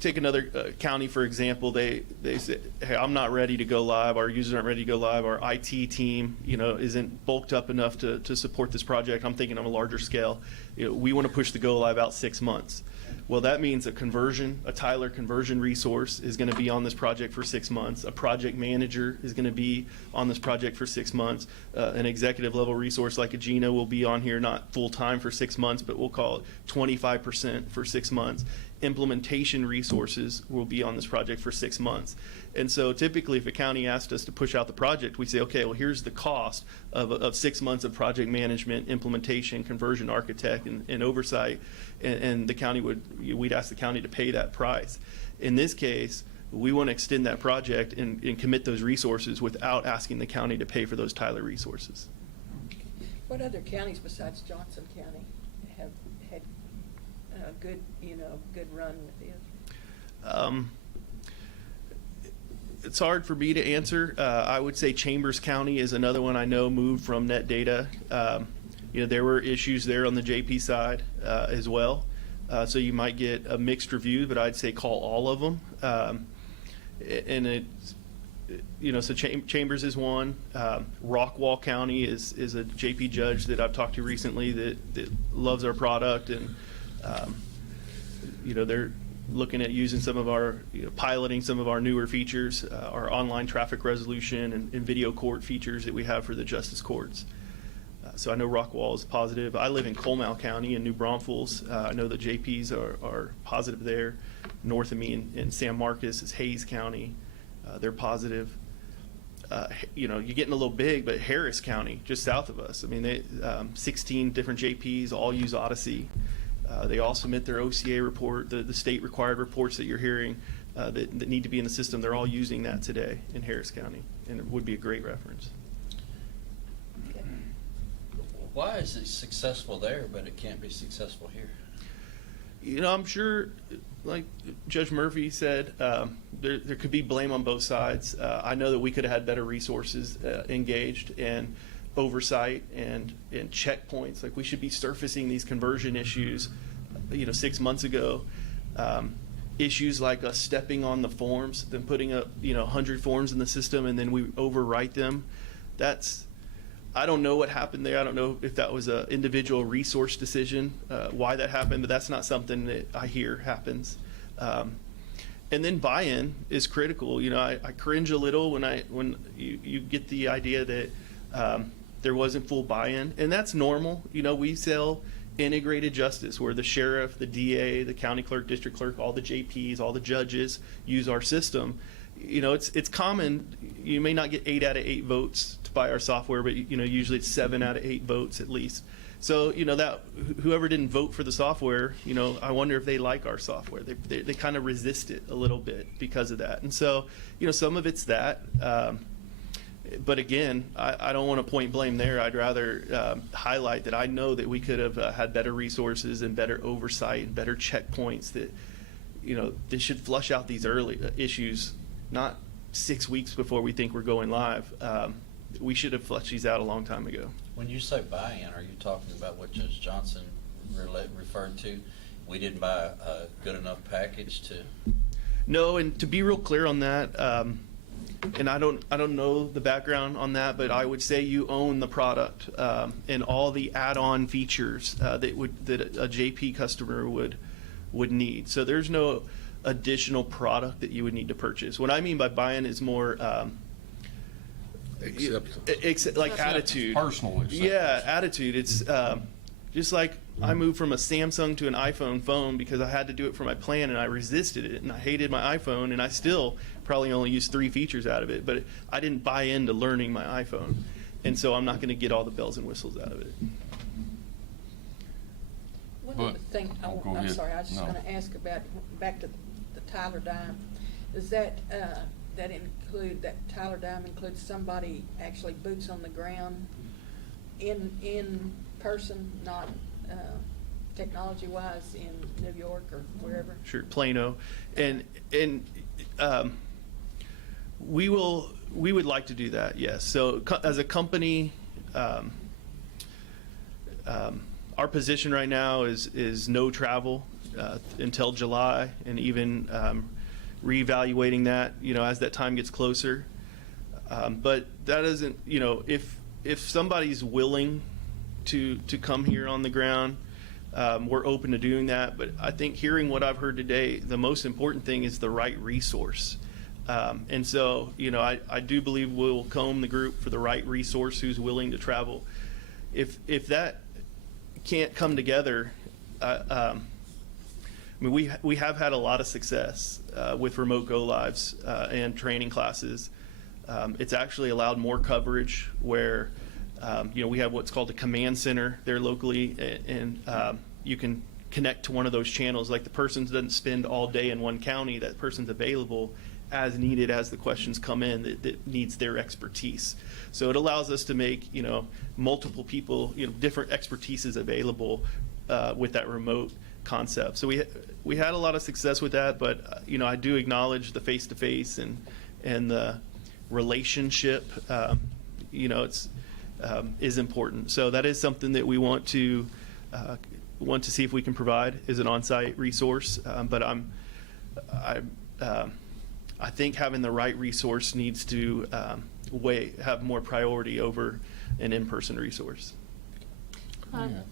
Take another county, for example. They say, hey, I'm not ready to go live. Our users aren't ready to go live. Our IT team, isn't bulked up enough to support this project. I'm thinking on a larger scale. We want to push the go live out 6 months. Well, that means a Tyler conversion resource is going to be on this project for 6 months. A project manager is going to be on this project for 6 months. An executive level resource like a Gina will be on here, not full time for 6 months, but we'll call it 25% for 6 months. Implementation resources will be on this project for 6 months. And so typically if a county asked us to push out the project, we say, okay, well, here's the cost of 6 months of project management, implementation, conversion architect, and oversight. And the county we'd ask the county to pay that price. In this case, we want to extend that project and commit those resources without asking the county to pay for those Tyler resources. What other counties besides Johnson County have had a good run with this? It's hard for me to answer. I would say Chambers County is another one I know moved from NetData. There were issues there on the JP side as well. So you might get a mixed review, but I'd say call all of them. And it's, so Chambers is one. Rockwall County is a JP judge that I've talked to recently that loves our product, and they're looking at using some of our, piloting some of our newer features, our online traffic resolution and video court features that we have for the justice courts. So I know Rockwall is positive. I live in Coleman County in New Braunfels. I know the JPs are positive there. North of me in San Marcos is Hayes County. They're positive. You're getting a little big, but Harris County, just south of us, 16 different JPs all use Odyssey. They all submit their OCA report, the state required reports that you're hearing that need to be in the system. They're all using that today in Harris County, and it would be a great reference. Why is it successful there, but it can't be successful here? I'm sure, like Judge Murphy said, there could be blame on both sides. I know that we could have had better resources engaged and oversight and checkpoints. Like, we should be surfacing these conversion issues, 6 months ago. Issues like us stepping on the forms, then putting up 100 forms in the system, and then we overwrite them. I don't know what happened there. I don't know if that was an individual resource decision, why that happened, but that's not something that I hear happens. And then buy-in is critical. I cringe a little when you get the idea that there wasn't full buy-in, and that's normal. We sell integrated justice where the sheriff, the DA, the county clerk, district clerk, all the JPs, all the judges use our system. you know, it's common. You may not get 8 out of 8 votes to buy our software, but you know, usually it's 7 out of 8 votes at least. So, you know, that whoever didn't vote for the software, you know, I wonder if they like our software. They kind of resist it a little bit because of that. And so, you know, some of it's that. But again, I don't want to point blame there. I'd rather highlight that I know that we could have had better resources and better oversight and better checkpoints that, you know, this should flush out these early issues, not 6 weeks before we think we're going live. We should have flushed these out a long time ago. When you say buy-in, are you talking about what Judge Johnson referred to? We didn't buy a good enough package to? No, and to be real clear on that, and I don't know the background on that, but I would say you own the product and all the add-on features that a JP customer would need. So there's no additional product that you would need to purchase. What I mean by buy-in is more like attitude, personal acceptance. Yeah, attitude. It's just like I moved from a Samsung to an iPhone phone because I had to do it for my plan, and I resisted it, and I hated my iPhone, and I still probably only used 3 features out of it, but I didn't buy into learning my iPhone, and so I'm not going to get all the bells and whistles out of it. One other thing, go I'm ahead. sorry, I was just No. going to ask about, back to the Tyler Dime. Does that Tyler Dime includes somebody actually boots on the ground in person, not technology-wise in New York or wherever? Sure, Plano, and we would like to do that. Yes. So as a company, our position right now is no travel until July, and even reevaluating that, you know, as that time gets closer. But that doesn't, you know, if somebody's willing to come here on the ground, we're open to doing that. But I think hearing what I've heard today, the most important thing is the right resource. And so, you know, I do believe we'll comb the group for the right resource who's willing to travel. If that can't come together, I mean, we have had a lot of success with remote go-lives and training classes. It's actually allowed more coverage where, you know, we have what's called a command center there locally, and you can connect to one of those channels. Like the person doesn't spend all day in one county, that person's available as needed as the questions come in that needs their expertise. So it allows us to make, you know, multiple people, you know, different expertises available with that remote concept. So we had a lot of success with that, but you know, I do acknowledge the face-to-face and the relationship, you know, is important. So that is something that we want to see if we can provide as an on-site resource. But I think having the right resource needs to have more priority over an in-person resource.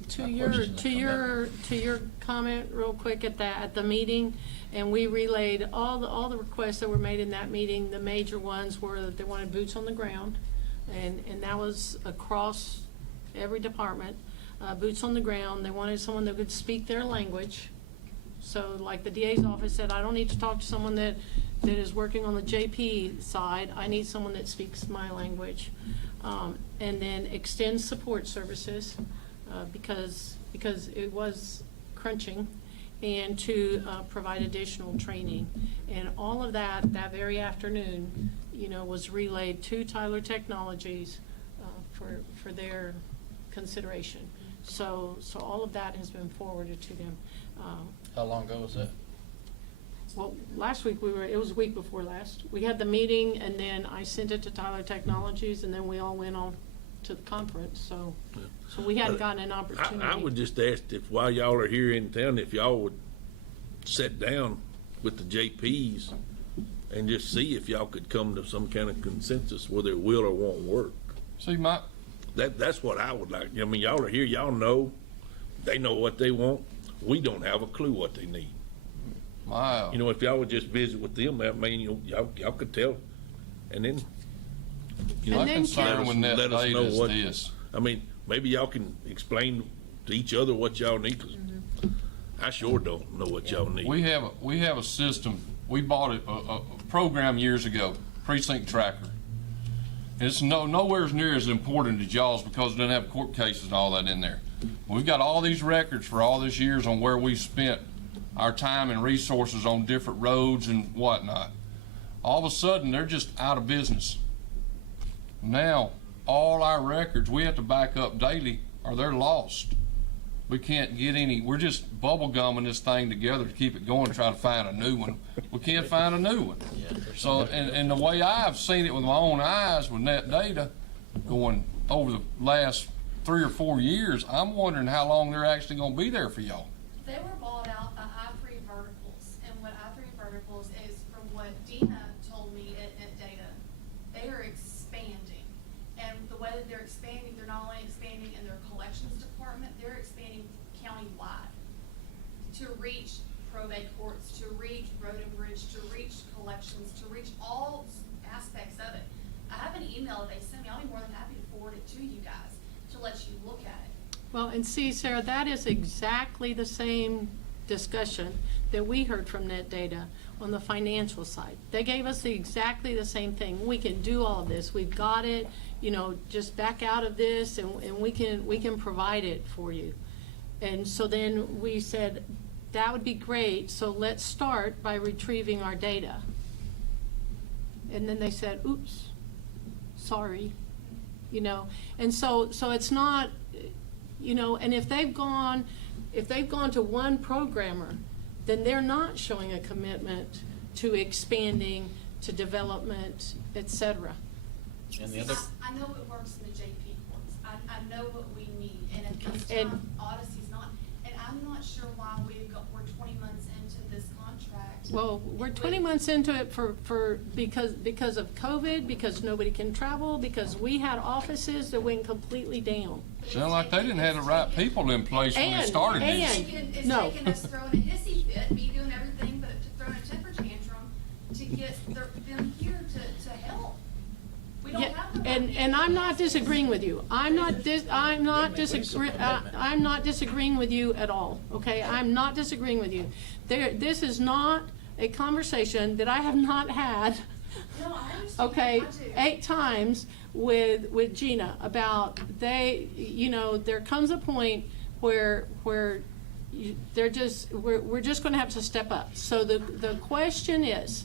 To your comment real quick at the meeting, and we relayed all the requests that were made in that meeting. The major ones were that they wanted boots on the ground, and that was across every department. Boots on the ground. They wanted someone that could speak their language. So like the DA's office said, I don't need to talk to someone that is working on the JP side. I need someone that speaks my language. And then extend support services. Because it was crunching, and to provide additional training. And all of that very afternoon, you know, was relayed to Tyler Technologies for their consideration. So all of that has been forwarded to them. How long ago was that? Well, last week it was a week before last. We had the meeting, and then I sent it to Tyler Technologies, and then we all went on to the conference, so we hadn't gotten an opportunity. I would just ask if while y'all are here in town, if y'all would sit down with the JPs and just see if y'all could come to some kind of consensus whether it will or won't work. See, that's what I would like. I mean, y'all are here, y'all know, they know what they want. We don't have a clue what they need. Wow. You know, if y'all would just visit with them, I mean, you know, y'all could tell, and then, you know, My concern with net let us data know is what. this. I mean, maybe y'all can explain to each other what y'all need. 'Cause I sure don't know what y'all need. We have a system we bought a program years ago, Precinct Tracker. It's nowhere near as important as y'all's because it doesn't have court cases and all that in there. We've got all these records for all these years on where we spent our time and resources on different roads and whatnot. All of a sudden, they're just out of business. Now, all our records, we have to back up daily or they're lost. We can't get any, we're just bubble gumming this thing together to keep it going, to try to find a new one. We can't find a new one. So, and the way I've seen it with my own eyes with net data going over the last 3 or 4 years, I'm wondering how long they're actually gonna be there for y'all. They were bought out by I3 Verticals, and what I3 Verticals is, from what Dina told me at Data, they are expanding. And the way that they're expanding, they're not only expanding in their collections department, they're expanding county-wide to reach probate courts, to reach road and bridge, to reach collections, to reach all aspects of it. I have an email that they sent me. I'll be more than happy to forward it to you guys to let you look at it. Well, and see, Sarah, that is exactly the same discussion that we heard from Net Data on the financial side. They gave us exactly the same thing. We can do all of this. We've got it, you know, just back out of this and we can provide it for you. And so then we said, that would be great, so let's start by retrieving our data. And then they said, oops, sorry, you know. And so it's not, you know, and if they've gone to one programmer, then they're not showing a commitment to expanding, to development, et cetera. And the other, I know it works in the JP courts. I know what we need, and at this time, Odyssey's not. And I'm not sure why we're 20 months into this contract. Well, we're 20 months into it because of COVID, because nobody can travel, because we had offices that went completely down. Sound like they didn't have the right people in place when they started this. It's taking us throwing a hissy fit, me doing everything but throwing a temper tantrum to get them here to help. We don't Yeah, have the right and people. I'm not disagreeing with you. I'm not disagreeing with you at all, okay? I'm not disagreeing with you. This is not a conversation that I have not had, No, I understand. okay, I do. 8 times with Gina about you know, there comes a point where we're just gonna have to step up. So the question is,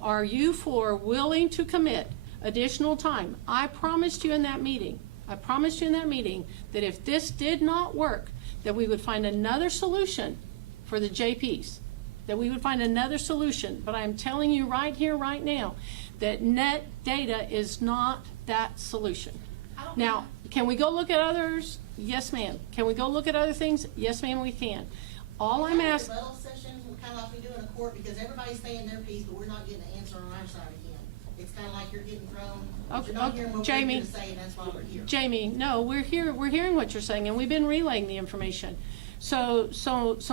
are you willing to commit additional time? I promised you in that meeting that if this did not work, that we would find another solution for the JPs, that we would find another solution. But I'm telling you right here, right now, that net data is not that solution. Now, can we go look at others? Yes, ma'am. Can we go look at other things? Yes, ma'am, we can. All I'm asking. Rebuttal session, kind of like we do in a court, because everybody's saying their piece, but we're not getting an answer on our side again. It's kind of like you're getting thrown, you're not hearing what we're Jamie, going to say, and that's why we're here. Jamie, no, we're hearing what you're saying, and we've been relaying the information. So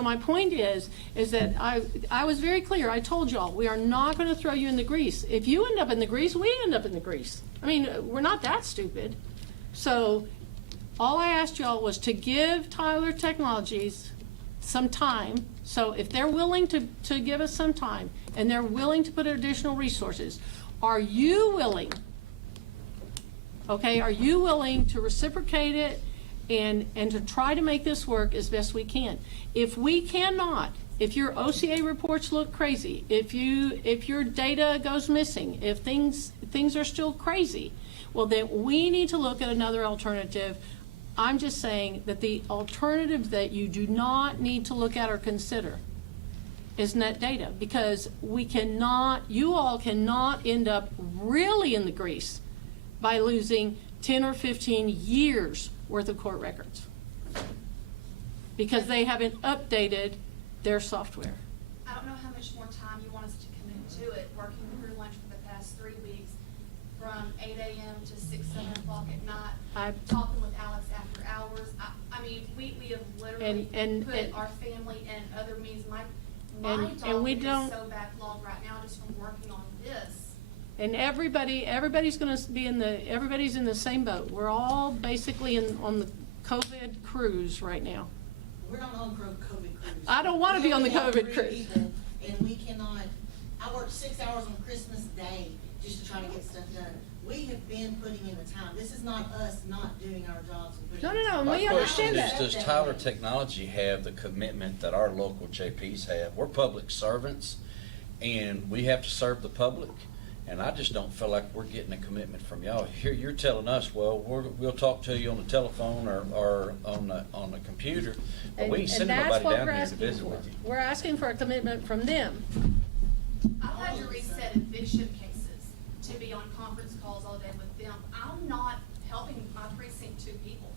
my point is that I was very clear. I told y'all, we are not going to throw you in the grease. If you end up in the grease, we end up in the grease. I mean, we're not that stupid. So all I asked y'all was to give Tyler Technologies some time. So if they're willing to give us some time and they're willing to put additional resources, are you willing? Okay, are you willing to reciprocate it and to try to make this work as best we can? If we cannot, if your OCA reports look crazy, if your data goes missing, if things are still crazy, well then we need to look at another alternative. I'm just saying that the alternative that you do not need to look at or consider is net data, because you all cannot end up really in the grease by losing 10 or 15 years worth of court records because they haven't updated their software. I don't know how much more time you want us to commit to it, working through lunch for the past 3 weeks, from 8 a.m. to 6, 7 o'clock at night, talking with Alex after hours. I mean, we have literally put our family and other means. My document is so backlogged right now just from working on this. And everybody's going to be everybody's in the same boat. We're all basically on the COVID cruise right now. We're not on COVID cruise. I don't want to be on the COVID cruise. And we can worked 6 hours on Christmas Day just to try to get stuff done. We have been putting in the time. This is not us not doing our jobs and putting in the time. My question is, does Tyler Technology have the commitment that our local JPs have? We're public servants, and we have to serve the public, and I just don't feel like we're getting a commitment from y'all. Here, you're telling us, well, we'll talk to you on the telephone or on the computer, but we ain't sending that's nobody what down we're here to asking visit for. with you. We're asking for a commitment from them. I've had to reset eviction cases to be on conference calls all day with them. I'm not helping my precinct 2 people.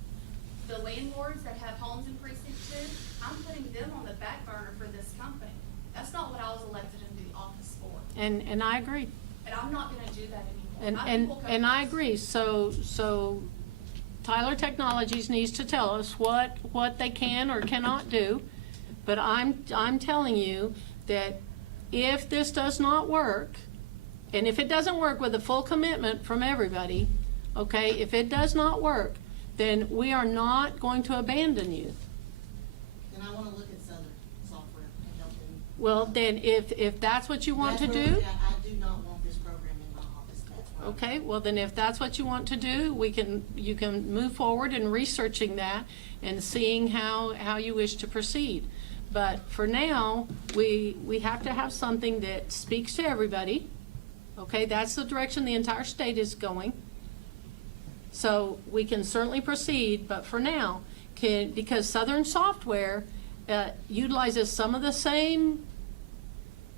The landlords that have homes in precinct 2, I'm putting them on the back burner for this company. That's not what I was elected into the office for. And I agree. And I'm not gonna do that anymore. My people come And I first. agree. So Tyler Technologies needs to tell us what they can or cannot do. But I'm telling you that if this does not work, and if it doesn't work with a full commitment from everybody, okay, if it does not work, then we are not going to abandon you. Then I wanna look at Southern Software and help them. Well, then if that's what you want to That's where do, we're at. I do not want this program in my office. That's why. okay, well then if that's what you want to do, you can move forward in researching that and seeing how you wish to proceed. But for now, we have to have something that speaks to everybody. Okay, that's the direction the entire state is going. So we can certainly proceed, but for now, because Southern Software utilizes some of the same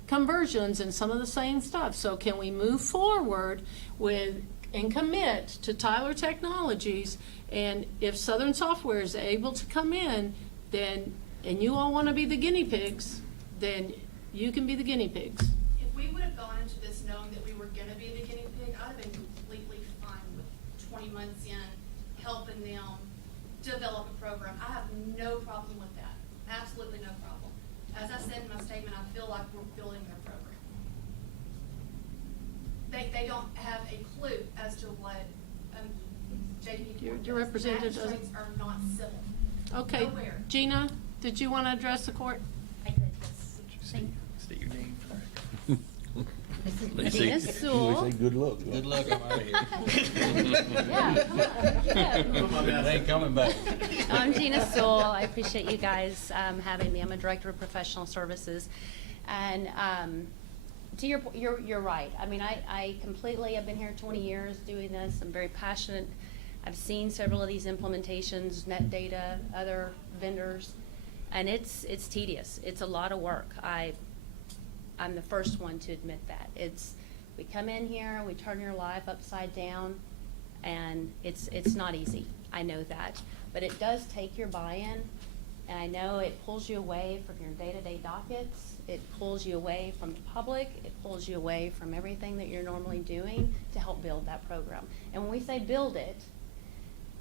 conversions and some of the same stuff. So can we move forward and commit to Tyler Technologies? And if Southern Software is able to come in, then, and you all want to be the guinea pigs, then you can be the guinea pigs. If we would have gone into this knowing that we were gonna be the guinea pig, I'd have been completely fine with 20 months in, helping them develop a program. I have no problem with that, absolutely no problem. As I said in my statement, I feel like we're building their program. They don't have a clue as to what, JP. Your representative doesn't- Magistrates are not civil. Okay, Nowhere. Gina, did you want to address the court? I could, yes. State your name. They Gina say- Sewell. they say good luck. Good luck, I'm out of here. Yeah, come on, yeah. They ain't coming back. I'm Gina Sewell. I appreciate you guys having me. I'm a director of professional services. And to you're right. I mean, I completely, I've been here 20 years doing this. I'm very passionate. I've seen several of these implementations, Net Data, other vendors, and it's tedious. It's a lot of work. I'm the first one to admit that. We come in here, we turn your life upside down, and it's not easy. I know that. But it does take your buy-in, and I know it pulls you away from your day-to-day dockets. It pulls you away from the public. It pulls you away from everything that you're normally doing to help build that program. And when we say build it,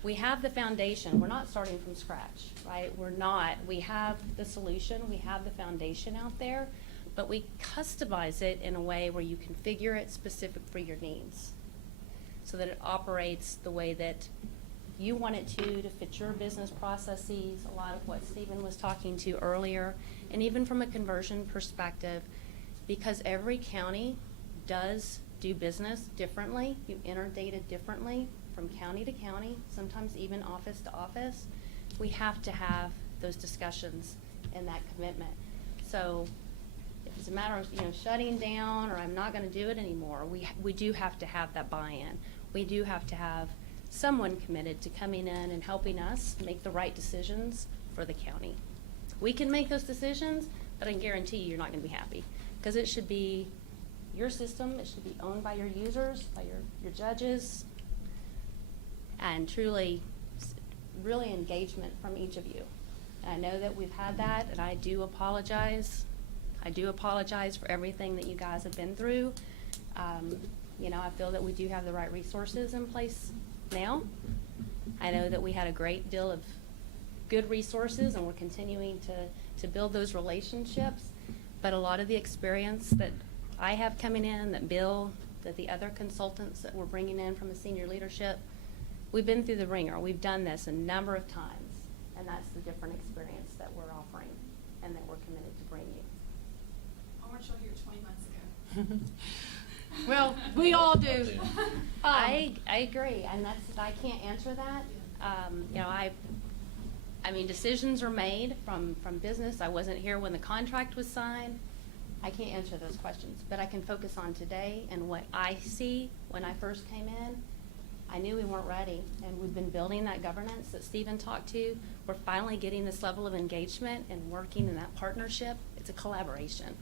we have the foundation. We're not starting from scratch, right? We're not. We have the solution. We have the foundation out there, but we customize it in a way where you configure it specific for your needs so that it operates the way that you want it to fit your business processes, a lot of what Stephen was talking to earlier, and even from a conversion perspective, because every county does do business differently. You enter data differently from county to county, sometimes even office to office. We have to have those discussions and that commitment. So if it's a matter of shutting down or I'm not going to do it anymore, we do have to have that buy-in. We do have to have someone committed to coming in and helping us make the right decisions for the county. We can make those decisions, but I can guarantee you're not going to be happy because it should be your system. It should be owned by your users, by your judges, and truly, really engagement from each of you. And I know that we've had that, and I do apologize. I do apologize for everything that you guys have been through. I feel that we do have the right resources in place now. I know that we had a great deal of good resources, and we're continuing to build those relationships. But a lot of the experience that I have coming in, that Bill, that the other consultants that we're bringing in from the senior leadership, we've been through the ringer. We've done this a number of times, and that's the different experience that we're offering and that we're committed to bring you. I want y'all here 20 months ago. Well, we all do. I agree, and I can't answer that. You know, I mean, decisions are made from business. I wasn't here when the contract was signed. I can't answer those questions, but I can focus on today and what I see when I first came in. I knew we weren't ready, and we've been building that governance that Stephen talked to. We're finally getting this level of engagement and working in that partnership. It's a collaboration.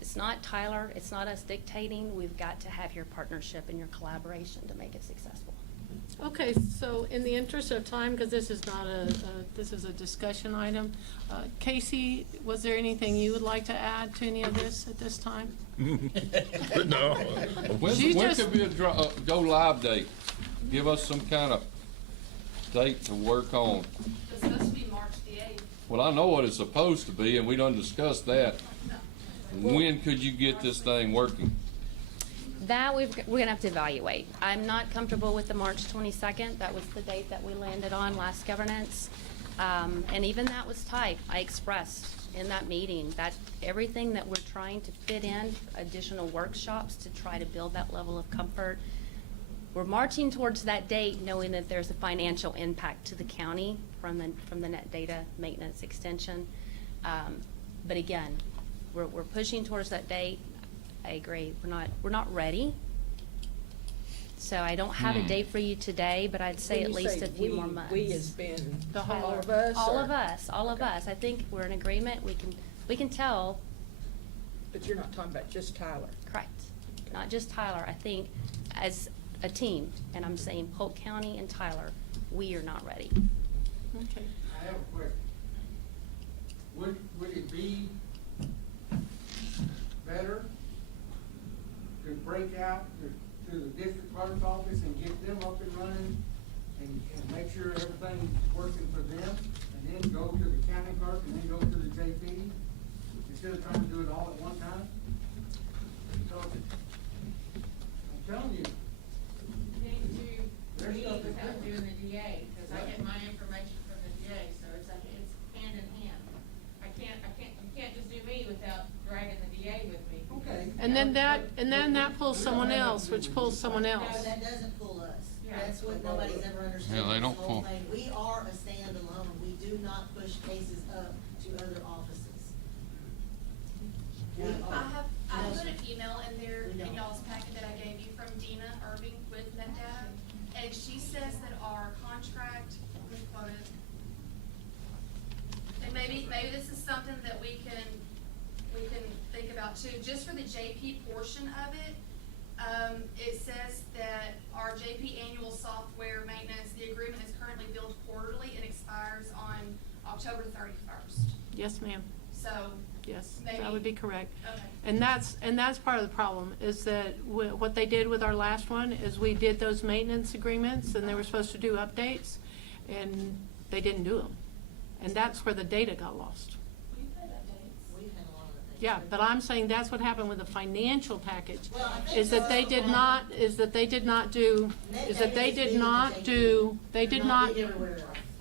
It's not Tyler, it's not us dictating. We've got to have your partnership and your collaboration to make it successful. Okay, so in the interest of time, because this is not this is a discussion item, Casey, was there anything you would like to add to any of this at this time? No. When could be a go live date? Give us some kind of date to work on. It's supposed to be March the 8th. Well, I know what it's supposed to be, and we done discussed that. When could you get this thing working? That we're gonna have to evaluate. I'm not comfortable with the March 22nd. That was the date that we landed on last governance. And even that was tight. I expressed in that meeting that everything that we're trying to fit in, additional workshops to try to build that level of comfort. We're marching towards that date knowing that there's a financial impact to the county from the net data maintenance extension. But again, we're pushing towards that date. I agree. We're not ready. So I don't have a date for you today, but I'd say at least a few more months. We has been The whole- all of us? All or- of us, all of us. I think we're in agreement. We can tell. But you're not talking about just Tyler? Correct. Not just Tyler. I think as a team, and I'm saying Polk County and Tyler, we are not ready. Okay. I have a question. Would it be better to break out to the district clerk's office and get them up and running and make sure everything's working for them, and then go to the county clerk and then go to the JP, instead of trying to do it all at one time? So, I'm telling you, there's stuff that without doing the DA, because I get my information from the DA, so it's hand in hand. You can't just do me without dragging the DA with me. okay. And then that pulls someone else, which pulls someone else. No, that doesn't pull us. Yeah. That's what nobody's ever understood. Yeah, they this don't whole pull. thing. We are a standalone. We do not push cases up to other offices. We are. I put an email in there, We don't. in y'all's packet that I gave you from Dina Irving with NetData, and she says that our contract, let me quote it. And maybe this is something that we can think about too, just for the JP portion of it. It says that our JP annual software maintenance, the agreement is currently billed quarterly and expires on October 31st. Yes, ma'am. So, Yes, maybe. that would be correct. Okay. And that's part of the problem, is that what they did with our last one is we did those maintenance agreements, and they were supposed to do updates, and they didn't do them. And that's where the data got lost. We've had updates. We've had a lot of things. Yeah, but I'm saying that's what happened with the financial package, Well, I think is that they that's did the not, is that they did not do, is that they did not do, they did not, big everywhere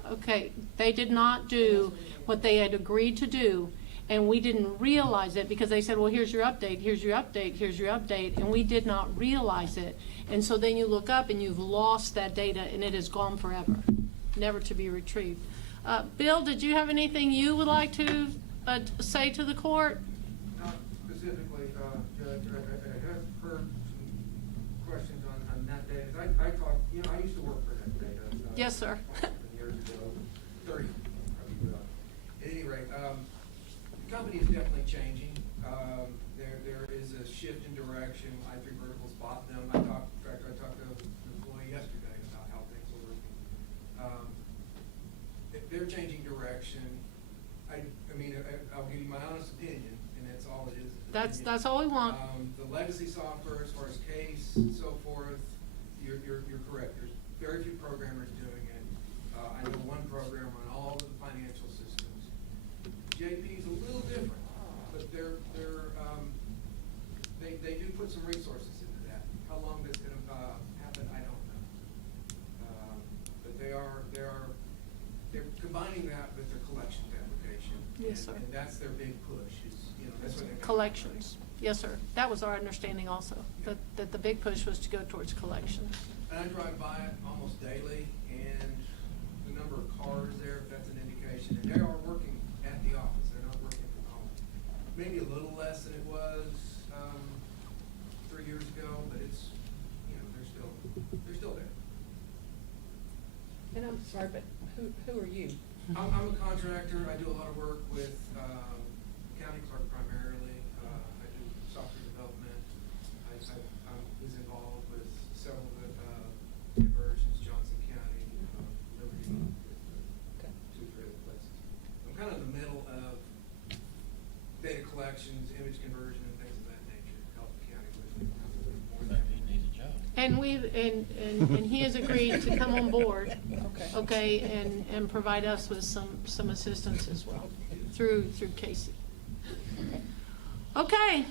else. okay, they did not do what they had agreed to do, and we didn't realize it, because they said, well, here's your update, here's your update, here's your update, and we did not realize it. And so then you look up and you've lost that data, and it is gone forever, never to be retrieved. Bill, did you have anything you would like to say to the court? Specifically, Judge, I have heard some questions on that data. I talked, I used to work for that data. Yes, sir. Years ago, 30, probably. At any rate, the company is definitely changing. There is a shift in direction. I3 Verticals bought them. I talked to an employee yesterday about how things are working. They're changing direction. I mean, I'll give you my honest opinion, and that's all it is. That's all we want. The legacy software, as far as case and so forth, you're correct. There's very few programmers doing it. I know one programmer on all of the financial systems. JP is a little different, but they do put some resources into that. How long that's going to happen, I don't know. But they're combining that with their collections application. Yes, sir. And that's their big push. Is that's what they Collections. Yes, sir. That was our understanding also, that the big push was to go towards collection. And I drive by it almost daily, and the number of cars there, if that's an indication, and they are working at the office, they're not working from home. Maybe a little less than it was, 3 years ago, but it's, you know, they're still there. And I'm sorry, but who are you? I'm a contractor, I do a lot of work with, county clerk primarily, I do software development. I was involved with several of the, conversions, Johnson County, Liberty, two, three other places. I'm kind of in the middle of data collections, image conversion, and things of that nature, to help the county with it. And and he has agreed to come on board, okay, and provide us with some assistance as well, through Casey. Okay.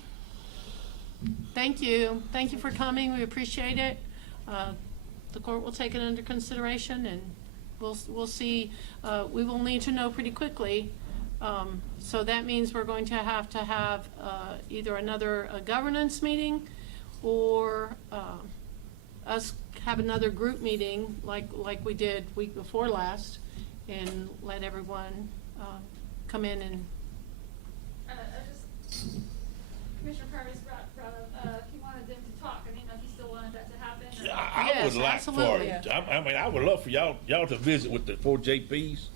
Thank you for coming, we appreciate it. The court will take it under consideration, and we'll see, we will need to know pretty quickly. So that means we're going to have either another governance meeting, or us have another group meeting like we did week before last, and let everyone come in and. Commissioner Curtis brought up, he wanted them to talk. I didn't know if you still wanted that to happen. Or I would like for, I mean, I would love for y'all to visit with the 4 JPs.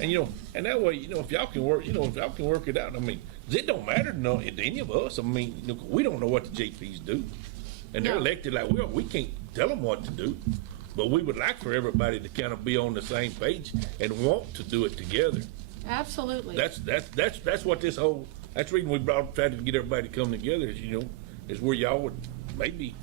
And, and that way, if y'all can work, if y'all can work it out, I mean, 'cause it don't matter to any of us. I mean, we don't know what the JPs do. And they're elected like we can't tell them what to do. But we would like for everybody to kind of be on the same page and want to do it together. Absolutely. That's what this whole, that's the reason we tried to get everybody to come together is where y'all would maybe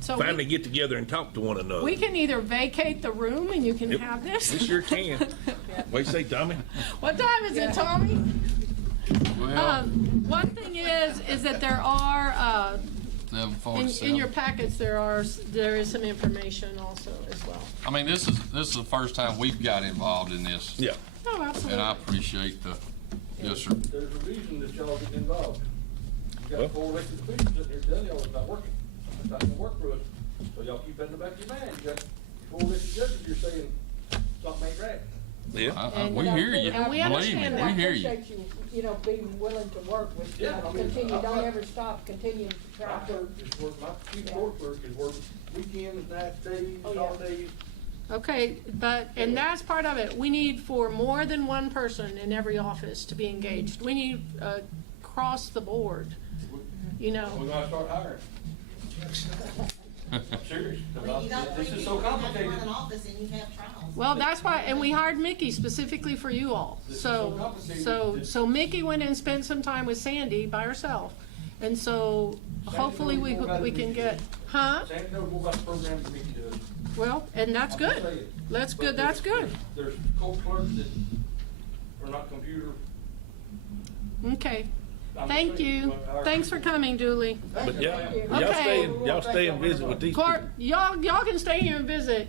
finally get together and talk to one another. We can either vacate the room and you can have this. We sure can. What do you say, Tommy? What time is it, Tommy? Well, One thing is that there are, in your 7:47. packets, there is some information also as well. I mean, this is the first time we've got involved in this. Yeah. Oh, absolutely. And I appreciate yes, sir. There's a reason that y'all get involved. You got 4 elected officials sitting here telling y'all it's not working. It's not gonna work for us. So y'all keep that in the back of your mind. You got 4 elected judges, you're saying something ain't right. Yeah. We hear you. And we Believe me, understand that. we hear you. I appreciate you know, being willing to work with, continue, don't ever stop continuing to try. My clerk is work, my chief court clerk is work weekends, nights, days, holidays. Okay, and that's part of it. We need for more than one person in every office to be engaged. We need across the board, We're gonna start hiring. I'm serious. This is so complicated. Run an office and you have trials. Well, that's why, and we hired Mickey specifically for you all. So Mickey went and spent some time with Sandy by herself. And so hopefully we can get, Sandy knows more about the program than Mickey does. Well, and that's good. That's good, that's good. There's court clerks that are not computer. Okay. Thank you. Thanks for coming, Julie. But yeah, Okay. y'all stay and visit with these Court, people. y'all can stay here and visit.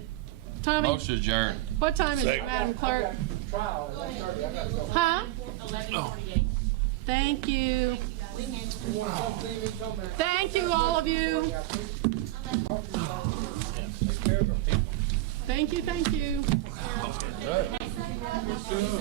Tommy, Motion adjourned. what time is it, Second. Madam Clerk? Trial, and that's started, I gotta go. Huh? 11:48. Thank you. Thank you, all of you. Thank you, thank you.